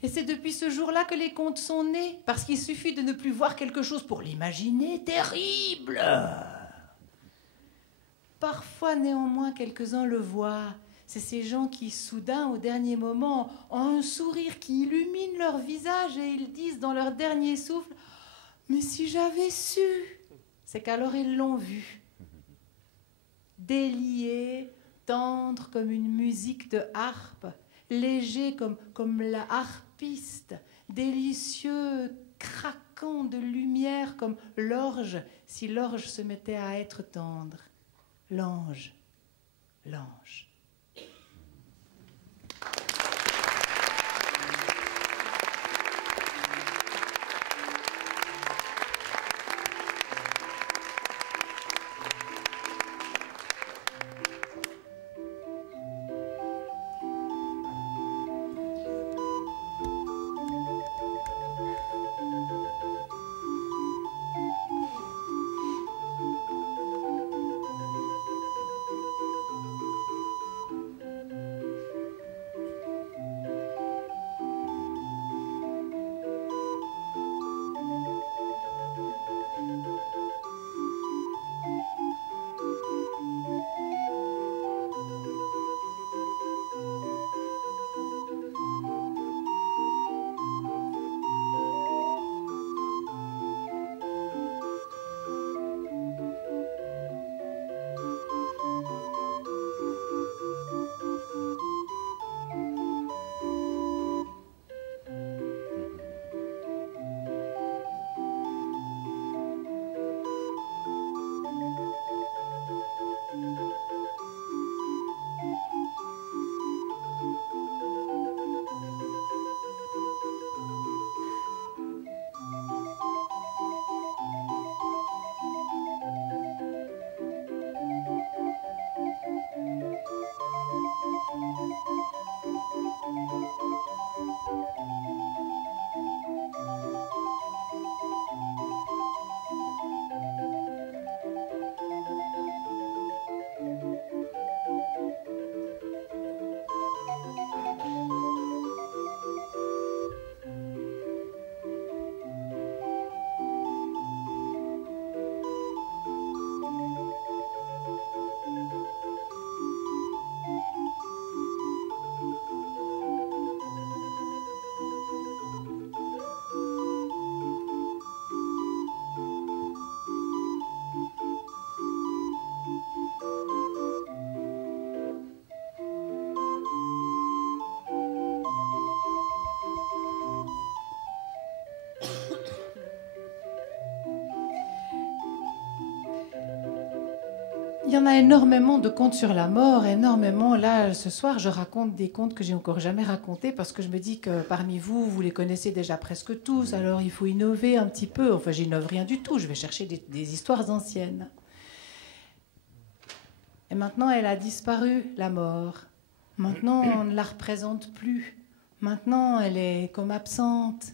Et c'est depuis ce jour-là que les contes sont nés, parce qu'il suffit de ne plus voir quelque chose pour l'imaginer terrible. Parfois, néanmoins, quelques-uns le voient. C'est ces gens qui, soudain, au dernier moment, ont un sourire qui illumine leur visage et ils disent dans leur dernier souffle « Mais si j'avais su !» C'est qu'alors ils l'ont vu. Délié, tendre comme une musique de harpe, léger comme la harpiste, délicieux, craquant de lumière comme l'orge, si l'orge se mettait à être tendre. L'ange, l'ange. y en a énormément de contes sur la mort, énormément. Là, ce soir, je raconte des contes que j'ai encore jamais racontés parce que je me dis que parmi vous, vous les connaissez déjà presque tous, alors il faut innover un petit peu. Enfin, j'innove rien du tout, je vais chercher des histoires anciennes. Et maintenant, elle a disparu, la mort. Maintenant, on ne la représente plus. Maintenant, elle est comme absente.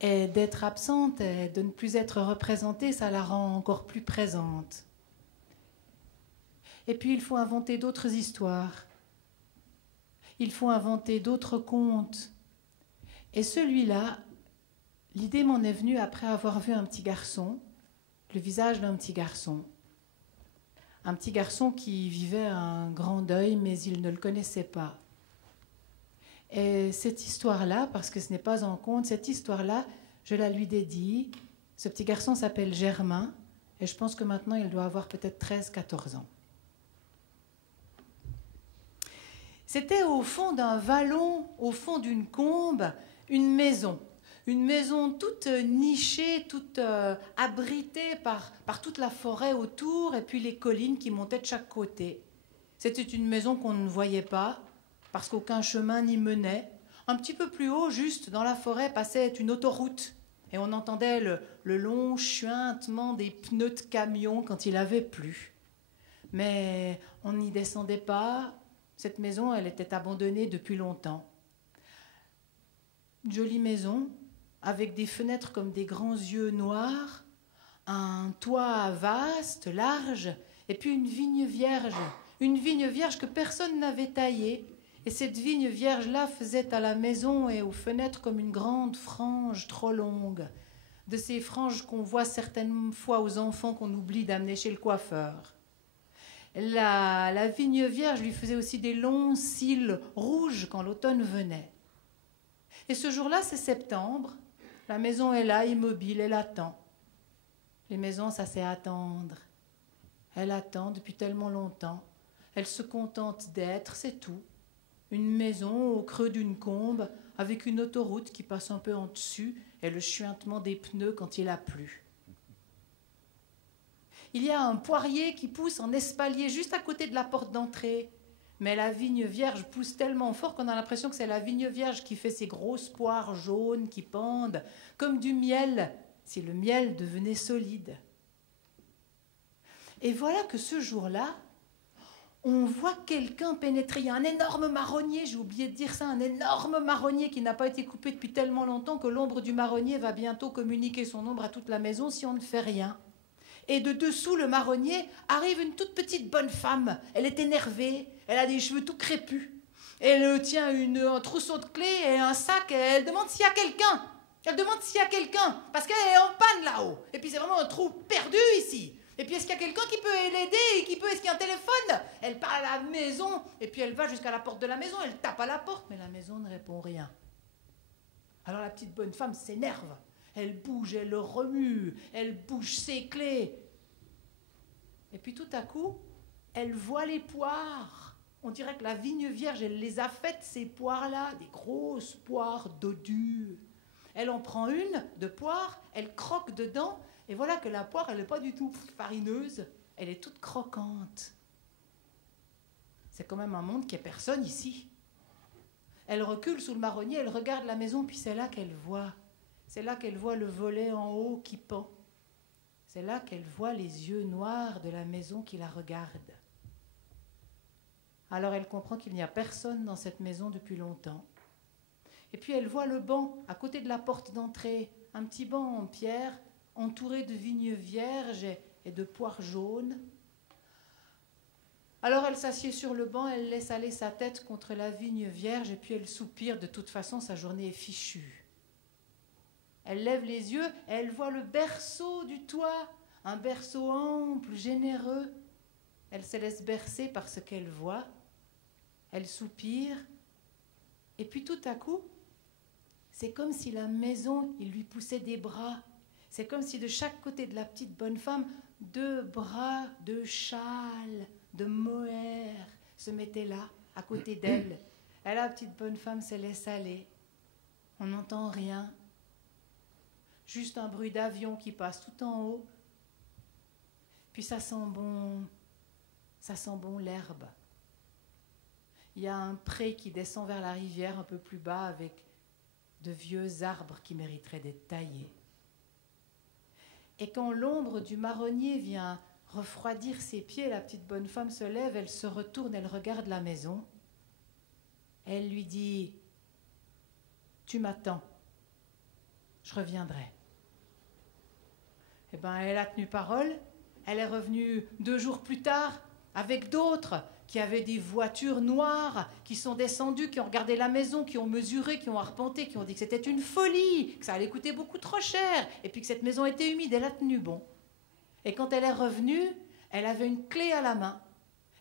Et d'être absente et de ne plus être représentée, ça la rend encore plus présente. Et puis, il faut inventer d'autres histoires. Il faut inventer d'autres contes. Et celui-là, l'idée m'en est venue après avoir vu un petit garçon, le visage d'un petit garçon. Un petit garçon qui vivait un grand deuil, mais il ne le connaissait pas. Et cette histoire-là, parce que ce n'est pas un conte, cette histoire-là, je la lui dédie. Ce petit garçon s'appelle Germain, et je pense que maintenant il doit avoir peut-être 13-14 ans. C'était au fond d'un vallon, au fond d'une combe, une maison. Une maison toute nichée, toute abritée par toute la forêt autour et puis les collines qui montaient de chaque côté. C'était une maison qu'on ne voyait pas parce qu'aucun chemin n'y menait. Un petit peu plus haut, juste dans la forêt, passait une autoroute et on entendait le long chuintement des pneus de camion quand il avait plu. Mais on n'y descendait pas. Cette maison, elle était abandonnée depuis longtemps. Une jolie maison, avec des fenêtres comme des grands yeux noirs, un toit vaste, large, et puis une vigne vierge que personne n'avait taillée. Et cette vigne vierge-là faisait à la maison et aux fenêtres comme une grande frange trop longue, de ces franges qu'on voit certaines fois aux enfants qu'on oublie d'amener chez le coiffeur. La vigne vierge lui faisait aussi des longs cils rouges quand l'automne venait. Et ce jour-là, c'est septembre. La maison est là, immobile, elle attend. Les maisons, ça c'est attendre. Elle attend depuis tellement longtemps. Elle se contente d'être, c'est tout. Une maison au creux d'une combe, avec une autoroute qui passe un peu en dessus et le chuintement des pneus quand il a plu. Il y a un poirier qui pousse en espalier juste à côté de la porte d'entrée. Mais la vigne vierge pousse tellement fort qu'on a l'impression que c'est la vigne vierge qui fait ces grosses poires jaunes qui pendent, comme du miel, si le miel devenait solide. Et voilà que ce jour-là, on voit quelqu'un pénétrer. Il y a un énorme marronnier, j'ai oublié de dire ça, un énorme marronnier qui n'a pas été coupé depuis tellement longtemps que l'ombre du marronnier va bientôt communiquer son ombre à toute la maison si on ne fait rien. Et de dessous le marronnier arrive une toute petite bonne femme. Elle est énervée, elle a des cheveux tout crépus. Elle tient un trousseau de clés et un sac et elle demande s'il y a quelqu'un. Elle demande s'il y a quelqu'un, parce qu'elle est en panne là-haut. Et puis c'est vraiment un trou perdu ici. Et puis est-ce qu'il y a quelqu'un qui peut l'aider est-ce qu'il y a un téléphone? Elle part à la maison et puis elle va jusqu'à la porte de la maison, elle tape à la porte, mais la maison ne répond rien. Alors la petite bonne femme s'énerve. Elle bouge, elle remue, elle bouge ses clés. Et puis tout à coup, elle voit les poires. On dirait que la vigne vierge, elle les a faites, ces poires-là, des grosses poires dodues. Elle en prend une de poire, elle croque dedans, et voilà que la poire, elle n'est pas du tout farineuse, elle est toute croquante. C'est quand même un monde qui est personne ici. Elle recule sous le marronnier, elle regarde la maison, puis c'est là qu'elle voit. C'est là qu'elle voit le volet en haut qui pend. C'est là qu'elle voit les yeux noirs de la maison qui la regardent. Alors elle comprend qu'il n'y a personne dans cette maison depuis longtemps. Et puis elle voit le banc à côté de la porte d'entrée, un petit banc en pierre, entouré de vignes vierges et de poires jaunes. Alors elle s'assied sur le banc, elle laisse aller sa tête contre la vigne vierge et puis elle soupire, de toute façon sa journée est fichue. Elle lève les yeux et elle voit le berceau du toit, un berceau ample, généreux. Elle se laisse bercer par ce qu'elle voit. Elle soupire. Et puis tout à coup, c'est comme si la maison, il lui poussait des bras. C'est comme si de chaque côté de la petite bonne femme, 2 bras de châle, de mohair se mettaient là, à côté d'elle. Et la petite bonne femme se laisse aller. On n'entend rien. Juste un bruit d'avion qui passe tout en haut. Puis ça sent bon ça sent bon l'herbe. Il y a un pré qui descend vers la rivière un peu plus bas avec de vieux arbres qui mériteraient d'être taillés. Et quand l'ombre du marronnier vient refroidir ses pieds, la petite bonne femme se lève, elle se retourne, elle regarde la maison. Elle lui dit « Tu m'attends, je reviendrai. » Eh bien, elle a tenu parole. Elle est revenue 2 jours plus tard avec d'autres qui avaient des voitures noires, qui sont descendus, qui ont regardé la maison, qui ont mesuré, qui ont arpenté, qui ont dit que c'était une folie, que ça allait coûter beaucoup trop cher, et puis que cette maison était humide. Elle a tenu bon. Et quand elle est revenue, elle avait une clé à la main.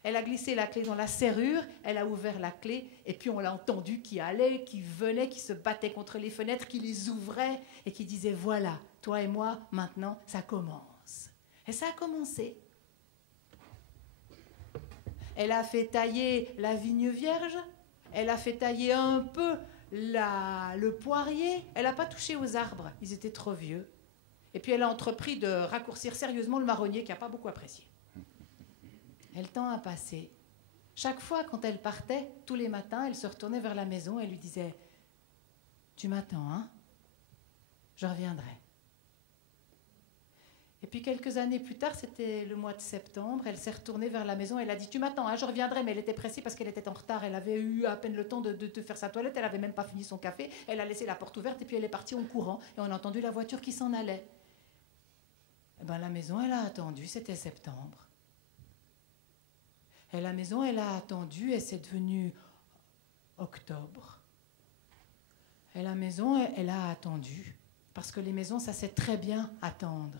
Elle a glissé la clé dans la serrure, elle a ouvert la clé, et puis on l'a entendu qui allait, qui venait, qui se battait contre les fenêtres, qui les ouvrait, et qui disait « Voilà, toi et moi, maintenant, ça commence. » Et ça a commencé. Elle a fait tailler la vigne vierge, elle a fait tailler un peu le poirier, elle n'a pas touché aux arbres, ils étaient trop vieux. Et puis elle a entrepris de raccourcir sérieusement le marronnier qui n'a pas beaucoup apprécié. Et le temps a passé. Chaque fois quand elle partait, tous les matins, elle se retournait vers la maison et lui disait « Tu m'attends, hein? Je reviendrai. » Et puis quelques années plus tard, c'était le mois de septembre, elle s'est retournée vers la maison, elle a dit « Tu m'attends, hein, je reviendrai », mais elle était pressée parce qu'elle était en retard, elle avait eu à peine le temps de faire sa toilette, elle n'avait même pas fini son café, elle a laissé la porte ouverte et puis elle est partie en courant et on a entendu la voiture qui s'en allait. Et bien la maison, elle a attendu, c'était septembre. Et la maison, elle a attendu et c'est devenu octobre. Et la maison, elle a attendu, parce que les maisons, ça sait très bien attendre.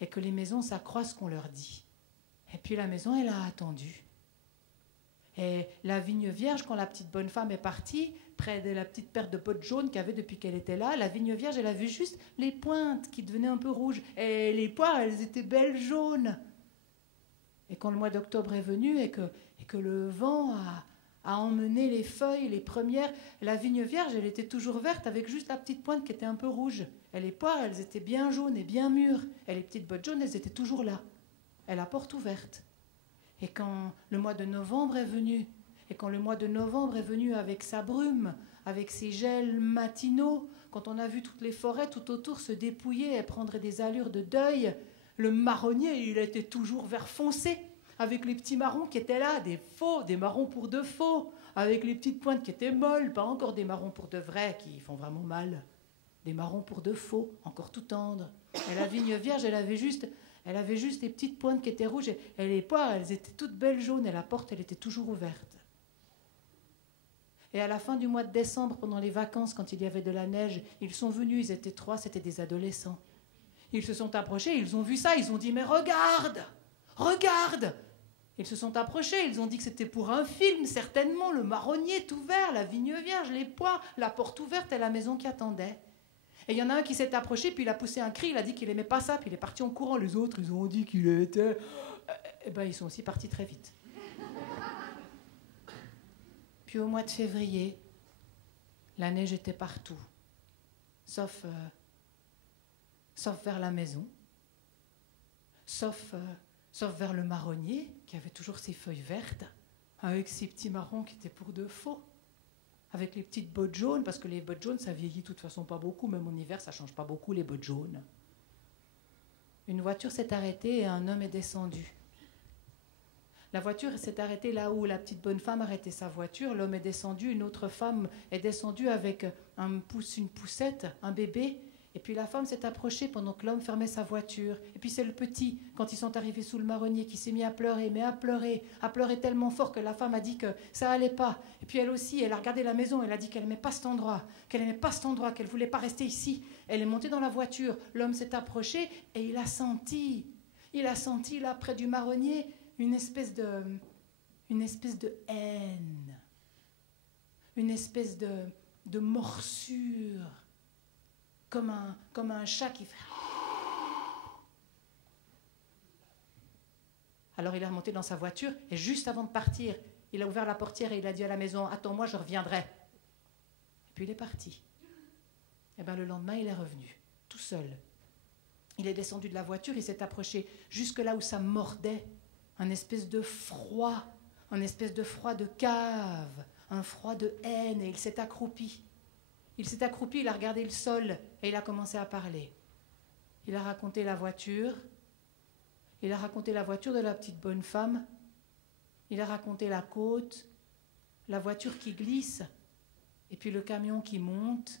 Et que les maisons, ça croit ce qu'on leur dit. Et puis la maison, elle a attendu. Et la vigne vierge, quand la petite bonne femme est partie, près de la petite paire de bottes jaunes qu'elle avait depuis qu'elle était là, la vigne vierge, elle a vu juste les pointes qui devenaient un peu rouges. Et les poires, elles étaient belles jaunes. Et quand le mois d'octobre est venu et que le vent a emmené les feuilles, les premières, la vigne vierge, elle était toujours verte avec juste la petite pointe qui était un peu rouge. Et les poires, elles étaient bien jaunes et bien mûres. Et les petites bottes jaunes, elles étaient toujours là. Et la porte ouverte. Et quand le mois de novembre est venu, avec sa brume, avec ses gels matinaux, quand on a vu toutes les forêts tout autour se dépouiller et prendre des allures de deuil, le marronnier, il était toujours vert foncé, avec les petits marrons qui étaient là, des faux, des marrons pour de faux, avec les petites pointes qui étaient molles, pas encore des marrons pour de vrais qui font vraiment mal, des marrons pour de faux, encore tout tendres. Et la vigne vierge, elle avait juste les petites pointes qui étaient rouges, et les poires, elles étaient toutes belles jaunes, et la porte, elle était toujours ouverte. Et à la fin du mois de décembre, pendant les vacances, quand il y avait de la neige, ils sont venus, ils étaient 3, c'était des adolescents. Ils se sont approchés, ils ont vu ça, ils ont dit « Mais regarde, regarde !» Ils se sont approchés, ils ont dit que c'était pour un film, certainement, le marronnier tout vert, la vigne vierge, les poires, la porte ouverte et la maison qui attendait. Et il y en a un qui s'est approché, puis il a poussé un cri, il a dit qu'il n'aimait pas ça, puis il est parti en courant. Les autres, ils ont dit qu'il était... Eh bien, ils sont aussi partis très vite. Puis au mois de février, la neige était partout, sauf vers la maison, sauf vers le marronnier, qui avait toujours ses feuilles vertes, avec ses petits marrons qui étaient pour de faux, avec les petites bottes jaunes, parce que les bottes jaunes, ça vieillit de toute façon pas beaucoup, même en hiver, ça ne change pas beaucoup les bottes jaunes. Une voiture s'est arrêtée et un homme est descendu. La voiture s'est arrêtée là où la petite bonne femme arrêtait sa voiture. L'homme est descendu, une autre femme est descendue avec une poussette, un bébé. Et puis la femme s'est approchée pendant que l'homme fermait sa voiture. Et puis c'est le petit, quand ils sont arrivés sous le marronnier, qui s'est mis à pleurer, mais à pleurer tellement fort que la femme a dit que ça allait pas. Et puis elle aussi, elle a regardé la maison, elle a dit qu'elle n'aimait pas cet endroit, qu'elle voulait pas rester ici. Elle est montée dans la voiture, l'homme s'est approché et il a senti là près du marronnier une espèce de haine, une espèce de morsure, comme un chat qui fait... Alors il est remonté dans sa voiture et juste avant de partir, il a ouvert la portière et il a dit à la maison « Attends-moi, je reviendrai ». Et puis il est parti. Et bien le lendemain, il est revenu, tout seul. Il est descendu de la voiture, il s'est approché jusque là où ça mordait un espèce de froid, de cave, un froid de haine, et il s'est accroupi. Il a regardé le sol et il a commencé à parler. Il a raconté la voiture, de la petite bonne femme, il a raconté la côte, la voiture qui glisse, et puis le camion qui monte.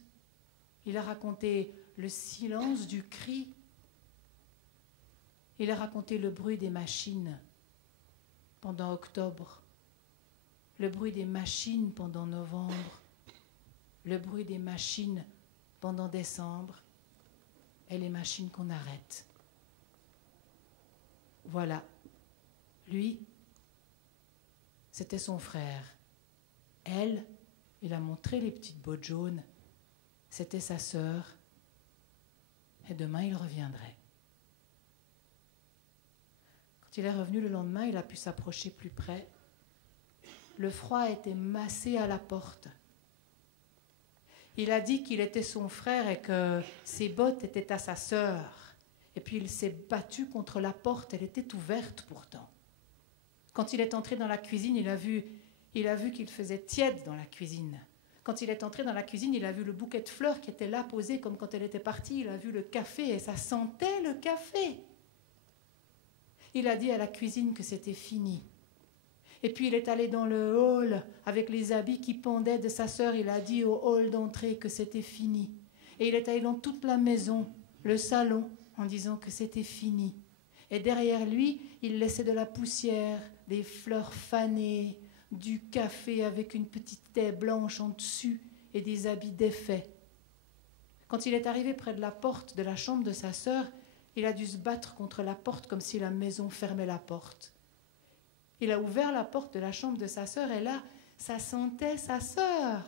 Il a raconté le silence du cri. Il a raconté le bruit des machines pendant octobre, le bruit des machines pendant novembre, le bruit des machines pendant décembre et les machines qu'on arrête. Voilà. Lui, c'était son frère. Elle, il a montré les petites bottes jaunes. C'était sa sœur. Et demain, il reviendrait. Quand il est revenu le lendemain, il a pu s'approcher plus près. Le froid était massé à la porte. Il a dit qu'il était son frère et que ses bottes étaient à sa sœur. Et puis il s'est battu contre la porte, elle était ouverte pourtant. Quand il est entré dans la cuisine, il a vu qu'il faisait tiède dans la cuisine. Quand il est entré dans la cuisine, il a vu le bouquet de fleurs qui était là posé comme quand elle était partie. Il a vu le café et ça sentait le café. Il a dit à la cuisine que c'était fini. Et puis il est allé dans le hall avec les habits qui pendaient de sa sœur. Il a dit au hall d'entrée que c'était fini. Et il est allé dans toute la maison, le salon, en disant que c'était fini. Et derrière lui, il laissait de la poussière, des fleurs fanées, du café avec une petite taie blanche en dessus et des habits défaits. Quand il est arrivé près de la porte de la chambre de sa sœur, il a dû se battre contre la porte comme si la maison fermait la porte. Il a ouvert la porte de la chambre de sa sœur et là, ça sentait sa sœur.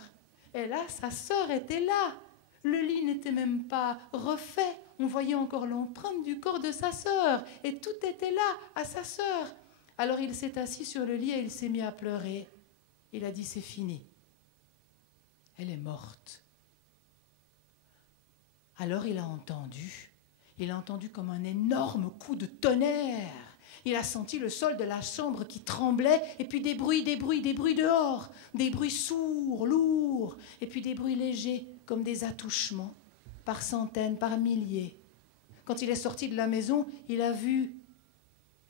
Et là, sa sœur était là. Le lit n'était même pas refait. On voyait encore l'empreinte du corps de sa sœur. Et tout était là, à sa sœur. Alors il s'est assis sur le lit et il s'est mis à pleurer. Il a dit, c'est fini. Elle est morte. Alors il a entendu comme un énorme coup de tonnerre. Il a senti le sol de la chambre qui tremblait, et puis des bruits dehors, des bruits sourds, lourds, et puis des bruits légers, comme des attouchements, par centaines, par milliers. Quand il est sorti de la maison, il a vu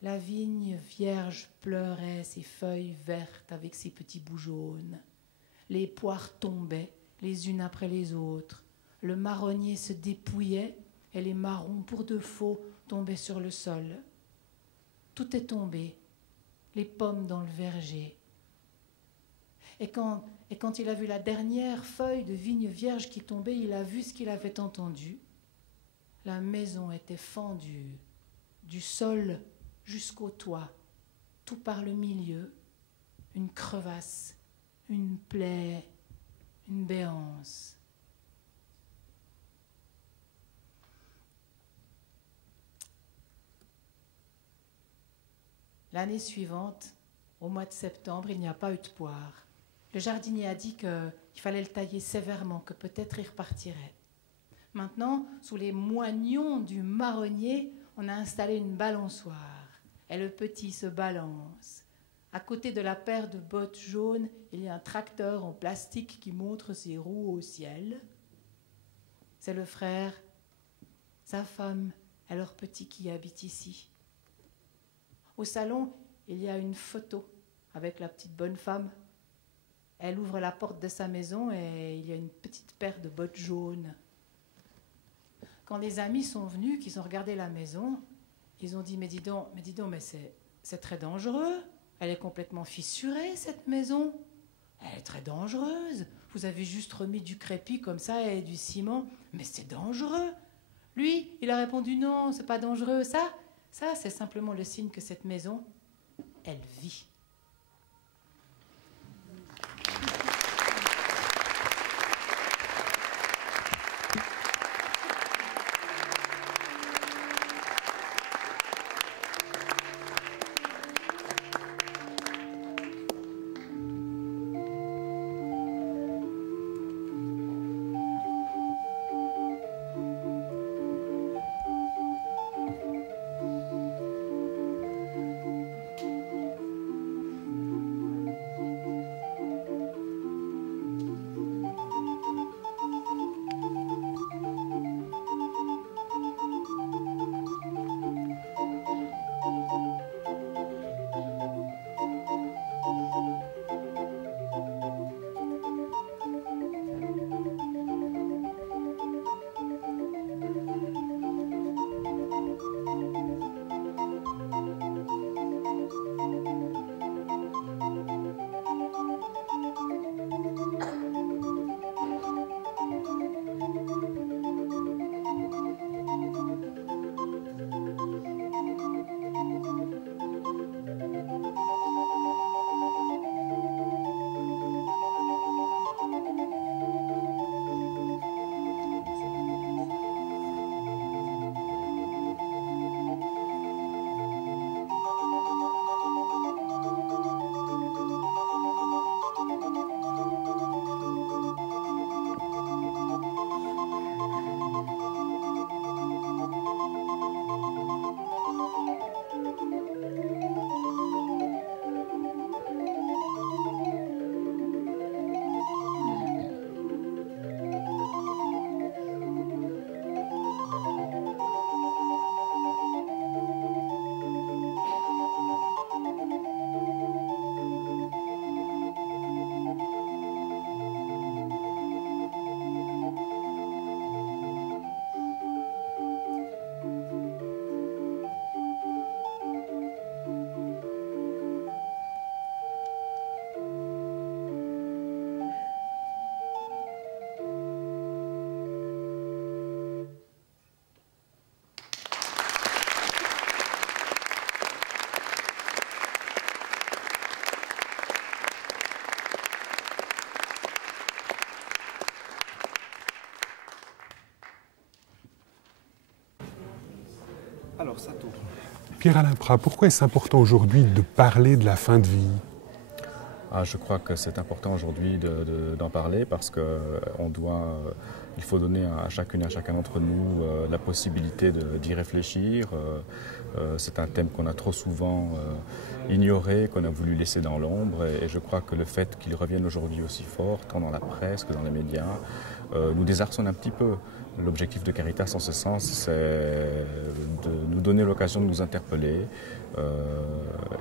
la vigne vierge pleurait ses feuilles vertes avec ses petits bouts jaunes. Les poires tombaient les unes après les autres. Le marronnier se dépouillait et les marrons pour de faux tombaient sur le sol. Tout est tombé, les pommes dans le verger. Et quand il a vu la dernière feuille de vigne vierge qui tombait, il a vu ce qu'il avait entendu. La maison était fendue, du sol jusqu'au toit, tout par le milieu, une crevasse, une plaie, une béance. L'année suivante, au mois de septembre, il n'y a pas eu de poire. Le jardinier a dit qu'il fallait le tailler sévèrement, que peut-être il repartirait. Maintenant, sous les moignons du marronnier, on a installé une balançoire. Et le petit se balance. À côté de la paire de bottes jaunes, il y a un tracteur en plastique qui montre ses roues au ciel. C'est le frère, sa femme et leur petit qui habitent ici. Au salon, il y a une photo avec la petite bonne femme. Elle ouvre la porte de sa maison et il y a une petite paire de bottes jaunes. Quand les amis sont venus, qu'ils ont regardé la maison, ils ont dit « Mais dis donc, mais c'est très dangereux. Elle est complètement fissurée, cette maison. Elle est très dangereuse. Vous avez juste remis du crépi comme ça et du ciment. Mais c'est dangereux. » Lui, il a répondu « Non, c'est pas dangereux. Ça, c'est simplement le signe que cette maison, elle vit. » Alors ça tourne. Pierre-Alain Prat, pourquoi est-ce important aujourd'hui de parler de la fin de vie? Je crois que c'est important aujourd'hui d'en parler parce qu'il faut donner à chacune et à chacun d'entre nous la possibilité d'y réfléchir. C'est un thème qu'on a trop souvent ignoré, qu'on a voulu laisser dans l'ombre et je crois que le fait qu'il revienne aujourd'hui aussi fort, tant dans la presse que dans les médias, nous désarçonne un petit peu. L'objectif de Caritas en ce sens, c'est de nous donner l'occasion de nous interpeller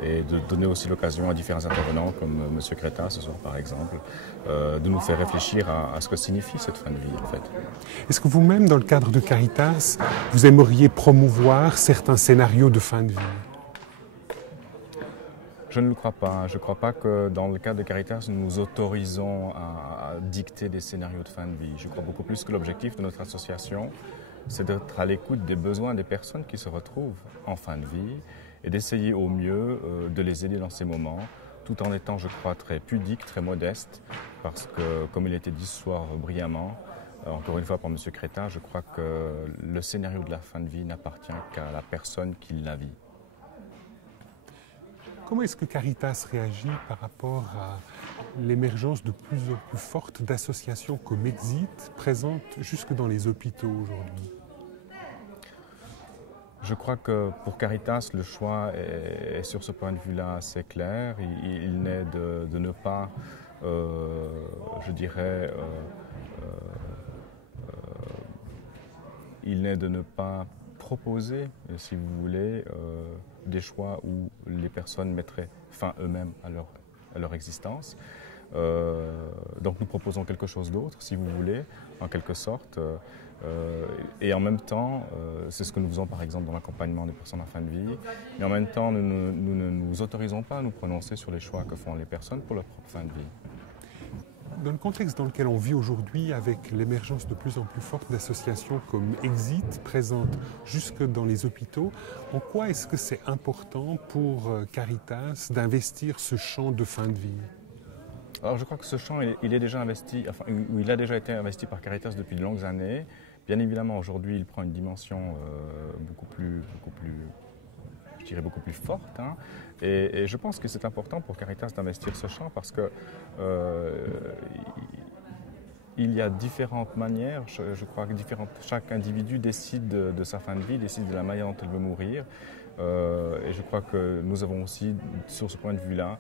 et de donner aussi l'occasion à différents intervenants comme M. Crétin ce soir par exemple, de nous faire réfléchir à ce que signifie cette fin de vie en fait. Est-ce que vous-même, dans le cadre de Caritas, vous aimeriez promouvoir certains scénarios de fin de vie? Je ne le crois pas. Je ne crois pas que dans le cadre de Caritas, nous nous autorisons à dicter des scénarios de fin de vie. Je crois beaucoup plus que l'objectif de notre association, c'est d'être à l'écoute des besoins des personnes qui se retrouvent en fin de vie et d'essayer au mieux de les aider dans ces moments, tout en étant, je crois, très pudique, très modeste, parce que, comme il a été dit ce soir brillamment, encore une fois par M. Crétin, je crois que le scénario de la fin de vie n'appartient qu'à la personne qui la vit. Comment est-ce que Caritas réagit par rapport à l'émergence de plus en plus forte d'associations comme Exit, présentes jusque dans les hôpitaux aujourd'hui? Je crois que pour Caritas, le choix est sur ce point de vue-là assez clair. Il n'est de ne pas, je dirais, il n'est de ne pas proposer, si vous voulez, des choix où les personnes mettraient fin eux-mêmes à leur existence. Donc nous proposons quelque chose d'autre, si vous voulez, en quelque sorte. Et en même temps, c'est ce que nous faisons par exemple dans l'accompagnement des personnes en fin de vie, mais en même temps, nous ne nous autorisons pas à nous prononcer sur les choix que font les personnes pour leur propre fin de vie. Dans le contexte dans lequel on vit aujourd'hui, avec l'émergence de plus en plus forte d'associations comme Exit, présentes jusque dans les hôpitaux, en quoi est-ce que c'est important pour Caritas d'investir ce champ de fin de vie? Alors je crois que ce champ, il est déjà investi, enfin, il a déjà été investi par Caritas depuis de longues années. Bien évidemment, aujourd'hui, il prend une dimension beaucoup plus, je dirais beaucoup plus forte. Hein. Et je pense que c'est important pour Caritas d'investir ce champ parce que il y a différentes manières. Je crois que chaque individu décide de sa fin de vie, décide de la manière dont il veut mourir. Et je crois que nous avons aussi, sur ce point de vue-là,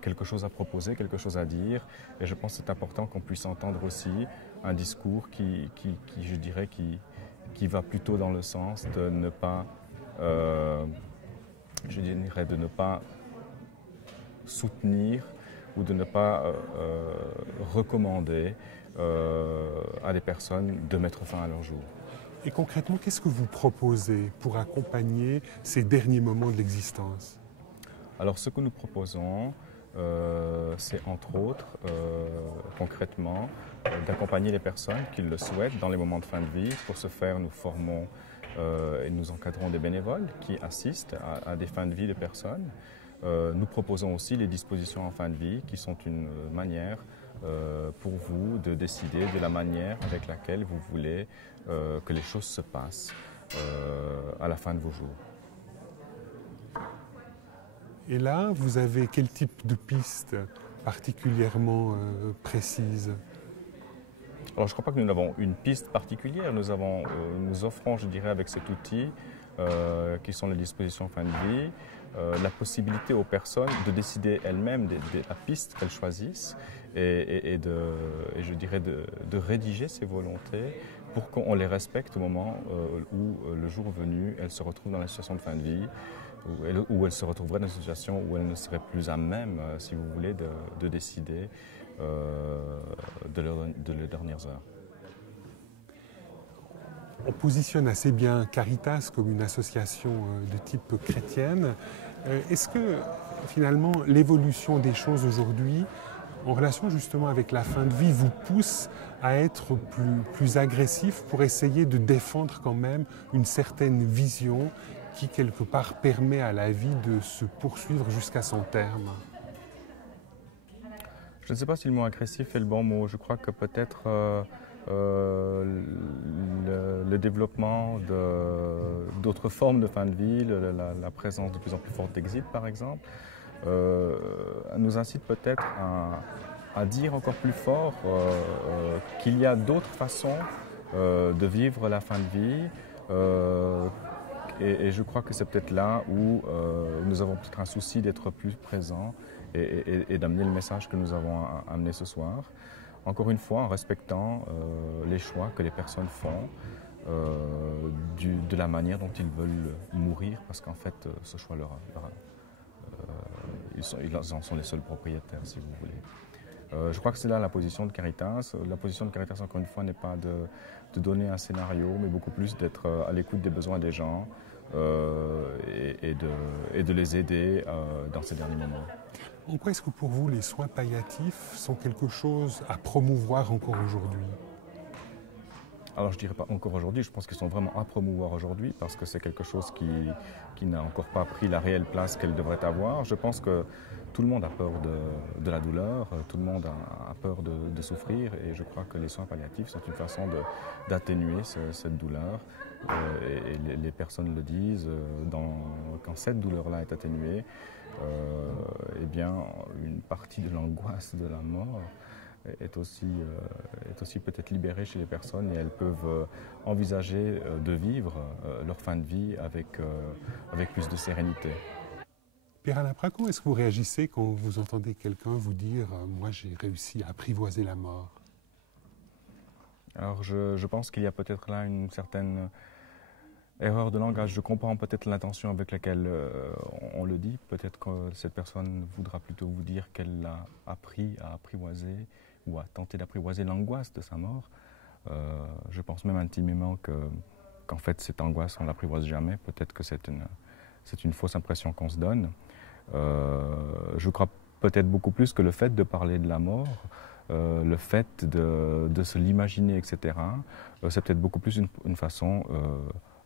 quelque chose à proposer, quelque chose à dire. Et je pense que c'est important qu'on puisse entendre aussi un discours je dirais, qui va plutôt dans le sens de ne pas, je dirais, de ne pas soutenir ou de ne pas recommander à des personnes de mettre fin à leur jour. Et concrètement, qu'est-ce que vous proposez pour accompagner ces derniers moments de l'existence? Alors ce que nous proposons, c'est entre autres, concrètement, d'accompagner les personnes qui le souhaitent dans les moments de fin de vie. Pour ce faire, nous formons et nous encadrons des bénévoles qui assistent à des fins de vie de personnes. Nous proposons aussi les dispositions en fin de vie qui sont une manière pour vous de décider de la manière avec laquelle vous voulez que les choses se passent à la fin de vos jours. Et là, vous avez quel type de piste particulièrement précise? Alors, je ne crois pas que nous avons une piste particulière. Nous offrons, je dirais, avec cet outil, qui sont les dispositions fin de vie, la possibilité aux personnes de décider elles-mêmes de la piste qu'elles choisissent et je dirais de rédiger ces volontés pour qu'on les respecte au moment où, le jour venu, elles se retrouvent dans la situation de fin de vie, où elles se retrouveraient dans une situation où elles ne seraient plus à même, si vous voulez, de décider de leurs dernières heures. On positionne assez bien Caritas comme une association de type chrétienne. Est-ce que finalement l'évolution des choses aujourd'hui, en relation justement avec la fin de vie, vous pousse à être plus agressif pour essayer de défendre quand même une certaine vision qui quelque part permet à la vie de se poursuivre jusqu'à son terme? Je ne sais pas si le mot agressif est le bon mot. Je crois que peut-être le le développement d'autres formes de fin de vie, la présence de plus en plus forte d'exit par exemple, nous incite peut-être à dire encore plus fort qu'il y a d'autres façons de vivre la fin de vie. Et je crois que c'est peut-être là où nous avons peut-être un souci d'être plus présents et d'amener le message que nous avons amené ce soir. Encore une fois, en respectant les choix que les personnes font, de la manière dont ils veulent mourir, parce qu'en fait, ce choix ils en sont les seuls propriétaires, si vous voulez. Je crois que c'est là la position de Caritas. La position de Caritas, encore une fois, n'est pas de donner un scénario, mais beaucoup plus d'être à l'écoute des besoins des gens et de les aider dans ces derniers moments. En quoi est-ce que pour vous les soins palliatifs sont quelque chose à promouvoir encore aujourd'hui? Alors je ne dirais pas encore aujourd'hui, je pense qu'ils sont vraiment à promouvoir aujourd'hui parce que c'est quelque chose qui n'a encore pas pris la réelle place qu'elle devrait avoir. Je pense que tout le monde a peur de la douleur, tout le monde a peur de souffrir et je crois que les soins palliatifs sont une façon d'atténuer cette douleur. Et les personnes le disent, quand cette douleur-là est atténuée, eh bien, une partie de l'angoisse de la mort est aussi peut-être libérée chez les personnes et elles peuvent envisager de vivre leur fin de vie avec plus de sérénité. Pierre-Alain Prat, comment est-ce que vous réagissez quand vous entendez quelqu'un vous dire « moi j'ai réussi à apprivoiser la mort » ? Alors je pense qu'il y a peut-être là une certaine erreur de langage. Je comprends peut-être l'intention avec laquelle on le dit. Peut-être que cette personne voudra plutôt vous dire qu'elle a appris à apprivoiser ou à tenter d'apprivoiser l'angoisse de sa mort. Je pense même intimement qu'en fait cette angoisse on ne l'apprivoise jamais. Peut-être que c'est une fausse impression qu'on se donne. Je crois peut-être beaucoup plus que le fait de parler de la mort, le fait de se l'imaginer, etc., c'est peut-être beaucoup plus une façon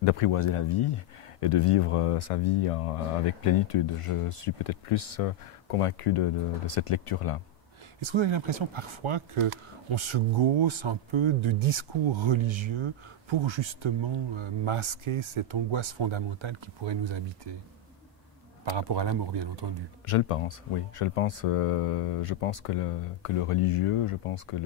d'apprivoiser la vie et de vivre sa vie avec plénitude. Je suis peut-être plus convaincu de cette lecture-là. Est-ce que vous avez l'impression parfois qu'on se gausse un peu de discours religieux pour justement masquer cette angoisse fondamentale qui pourrait nous habiter ? Par rapport à la mort, bien entendu. Je le pense, oui. Je le pense. Je pense que le religieux, je pense que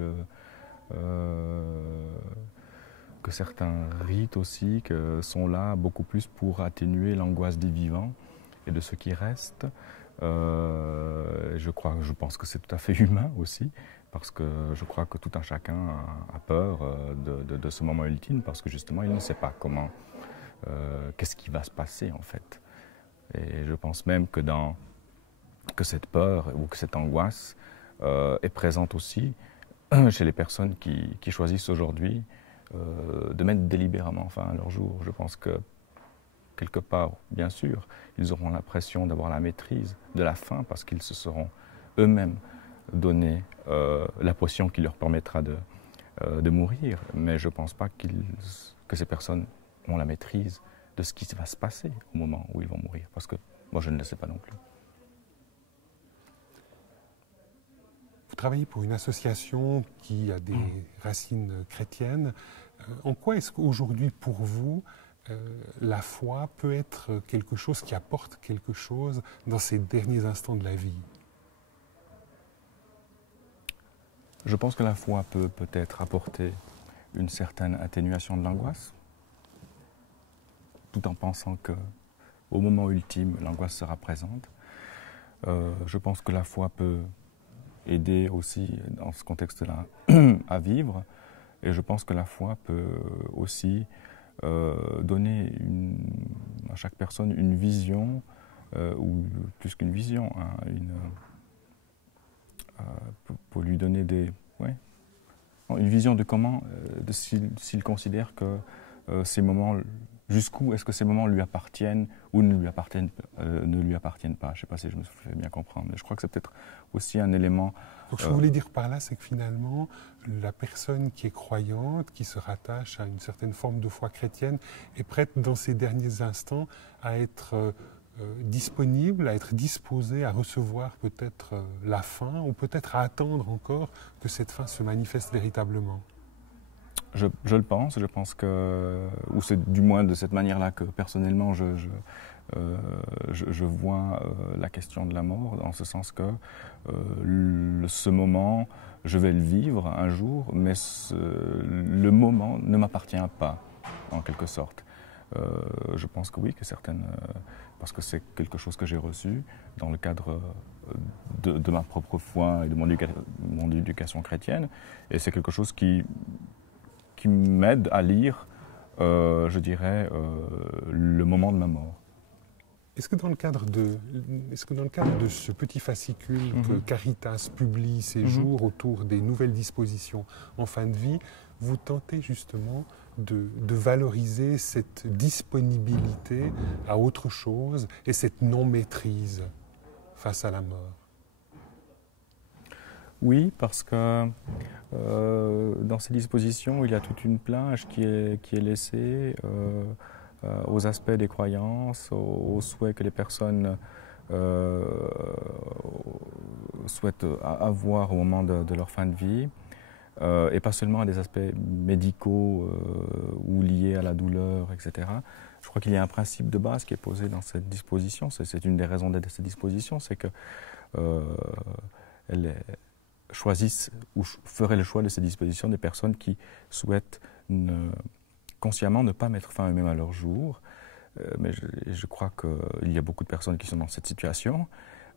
certains rites aussi sont là beaucoup plus pour atténuer l'angoisse des vivants et de ceux qui restent. Je pense que c'est tout à fait humain aussi, parce que je crois que tout un chacun a peur de ce moment ultime, parce que justement, il ne sait pas qu'est-ce qui va se passer en fait. Et je pense même que cette peur ou que cette angoisse est présente aussi chez les personnes qui choisissent aujourd'hui de mettre délibérément fin à leur jour. Je pense que quelque part, bien sûr, ils auront l'impression d'avoir la maîtrise de la fin parce qu'ils se seront eux-mêmes donné la potion qui leur permettra de mourir. Mais je ne pense pas que ces personnes ont la maîtrise de ce qui va se passer au moment où ils vont mourir, parce que moi je ne le sais pas non plus. Vous travaillez pour une association qui a des racines chrétiennes. En quoi est-ce qu'aujourd'hui, pour vous, la foi peut être quelque chose qui apporte quelque chose dans ces derniers instants de la vie? Je pense que la foi peut peut-être apporter une certaine atténuation de l'angoisse, tout en pensant qu'au moment ultime, l'angoisse sera présente. Je pense que la foi peut aider aussi, dans ce contexte-là, à vivre. Et je pense que la foi peut aussi donner à chaque personne une vision, ou plus qu'une vision, pour lui donner une vision de comment, s'il considère que ces moments, jusqu'où est-ce que ces moments lui appartiennent ou ne lui appartiennent pas. Je ne sais pas si je me fais bien comprendre, mais je crois que c'est peut-être aussi un élément. Donc, ce que vous voulez dire par là, c'est que finalement, la personne qui est croyante, qui se rattache à une certaine forme de foi chrétienne, est prête dans ces derniers instants à être disponible, à être disposée à recevoir peut-être la fin, ou peut-être à attendre encore que cette fin se manifeste véritablement. Je le pense, je pense que, ou c'est du moins de cette manière-là que personnellement je vois la question de la mort, en ce sens que ce moment, je vais le vivre un jour, mais le moment ne m'appartient pas, en quelque sorte. Je pense que oui, que certaines, parce que c'est quelque chose que j'ai reçu dans le cadre de ma propre foi et de mon éducation chrétienne, et c'est quelque chose qui m'aide à lire, je dirais, le moment de ma mort. Est-ce que dans le cadre de ce petit fascicule que Caritas publie ces jours autour des nouvelles dispositions en fin de vie, vous tentez justement de valoriser cette disponibilité à autre chose et cette non-maîtrise face à la mort? Oui, parce que dans ces dispositions, il y a toute une plage qui est laissée aux aspects des croyances, aux souhaits que les personnes souhaitent avoir au moment de leur fin de vie, et pas seulement à des aspects médicaux ou liés à la douleur, etc. Je crois qu'il y a un principe de base qui est posé dans cette disposition. C'est une des raisons d'être de cette disposition, c'est que choisissent ou feraient le choix de ces dispositions des personnes qui souhaitent consciemment ne pas mettre fin eux-mêmes à leur jour. Mais je crois qu'il y a beaucoup de personnes qui sont dans cette situation.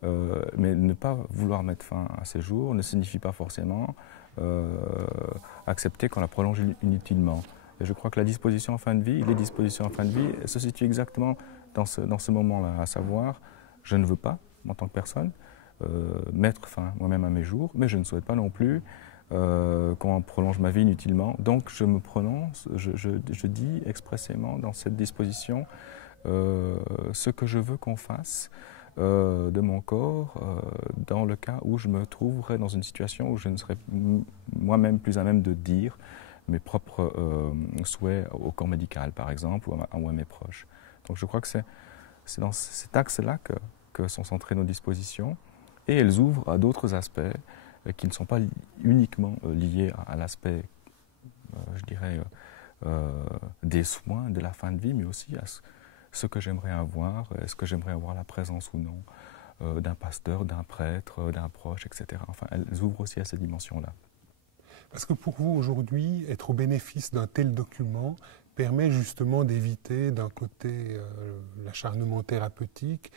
Mais ne pas vouloir mettre fin à ces jours ne signifie pas forcément accepter qu'on la prolonge inutilement. Et je crois que la disposition en fin de vie, les dispositions en fin de vie, se situent exactement dans ce moment-là, à savoir, je ne veux pas, en tant que personne, mettre fin moi-même à mes jours, mais je ne souhaite pas non plus qu'on prolonge ma vie inutilement. Donc je me prononce, je dis expressément dans cette disposition ce que je veux qu'on fasse de mon corps dans le cas où je me trouverais dans une situation où je ne serais moi-même plus à même de dire mes propres souhaits au corps médical, par exemple, ou à mes proches. Donc je crois que c'est dans cet axe-là que sont centrées nos dispositions, et elles ouvrent à d'autres aspects qui ne sont pas uniquement liés à l'aspect, je dirais, des soins de la fin de vie, mais aussi à ce que j'aimerais avoir, est-ce que j'aimerais avoir la présence ou non d'un pasteur, d'un prêtre, d'un proche, etc. Enfin, elles ouvrent aussi à ces dimensions-là. Parce que pour vous, aujourd'hui, être au bénéfice d'un tel document permet justement d'éviter d'un côté l'acharnement thérapeutique,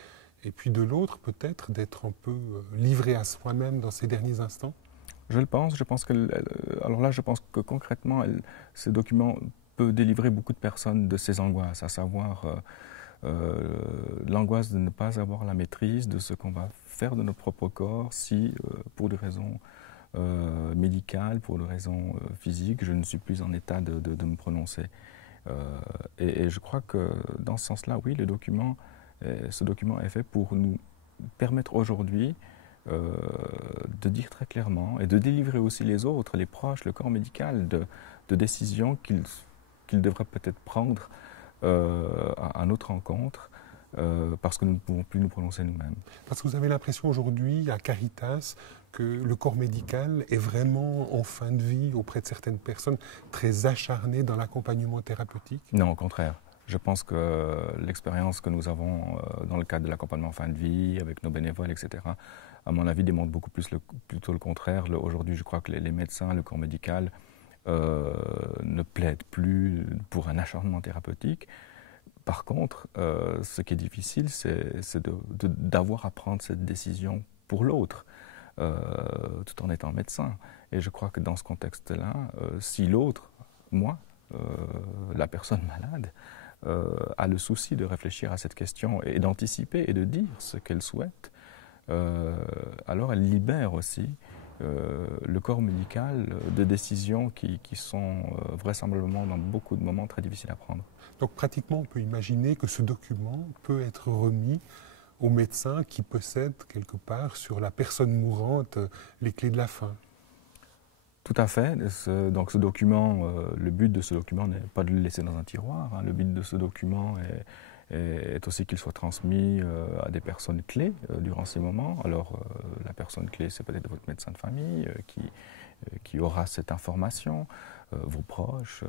et puis de l'autre, peut-être, d'être un peu livré à soi-même dans ces derniers instants? Je le pense. Je pense alors là, je pense que concrètement, ce document peut délivrer beaucoup de personnes de ces angoisses, à savoir l'angoisse de ne pas avoir la maîtrise de ce qu'on va faire de notre propre corps si, pour des raisons médicales, pour des raisons physiques, je ne suis plus en état de me prononcer. Et je crois que dans ce sens-là, oui, ce document est fait pour nous permettre aujourd'hui de dire très clairement et de délivrer aussi les autres, les proches, le corps médical, de décisions qu'ils devraient peut-être prendre à notre rencontre parce que nous ne pouvons plus nous prononcer nous-mêmes. Parce que vous avez l'impression aujourd'hui à Caritas que le corps médical est vraiment en fin de vie auprès de certaines personnes très acharnées dans l'accompagnement thérapeutique? Non, au contraire. Je pense que l'expérience que nous avons dans le cadre de l'accompagnement en fin de vie, avec nos bénévoles, etc., à mon avis, démontre beaucoup plus plutôt le contraire. Aujourd'hui, je crois que les médecins, le corps médical ne plaident plus pour un acharnement thérapeutique. Par contre, ce qui est difficile, c'est d'avoir à prendre cette décision pour l'autre, tout en étant médecin. Et je crois que dans ce contexte-là, si l'autre, moi, la personne malade, a le souci de réfléchir à cette question et d'anticiper et de dire ce qu'elle souhaite, alors elle libère aussi le corps médical de décisions qui sont vraisemblablement dans beaucoup de moments très difficiles à prendre. Donc pratiquement on peut imaginer que ce document peut être remis au médecin qui possède quelque part sur la personne mourante les clés de la fin. Tout à fait. Donc ce document, le but de ce document n'est pas de le laisser dans un tiroir. Le but de ce document est aussi qu'il soit transmis à des personnes clés durant ces moments. Alors la personne clé, c'est peut-être votre médecin de famille qui aura cette information. vos proches,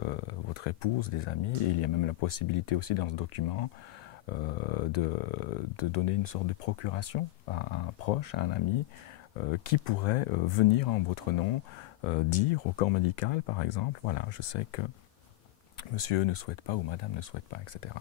votre épouse, des amis. Et il y a même la possibilité aussi dans ce document de donner une sorte de procuration à un proche, à un ami, qui pourrait venir en votre nom dire au corps médical, par exemple, voilà, je sais que monsieur ne souhaite pas ou madame ne souhaite pas, etc.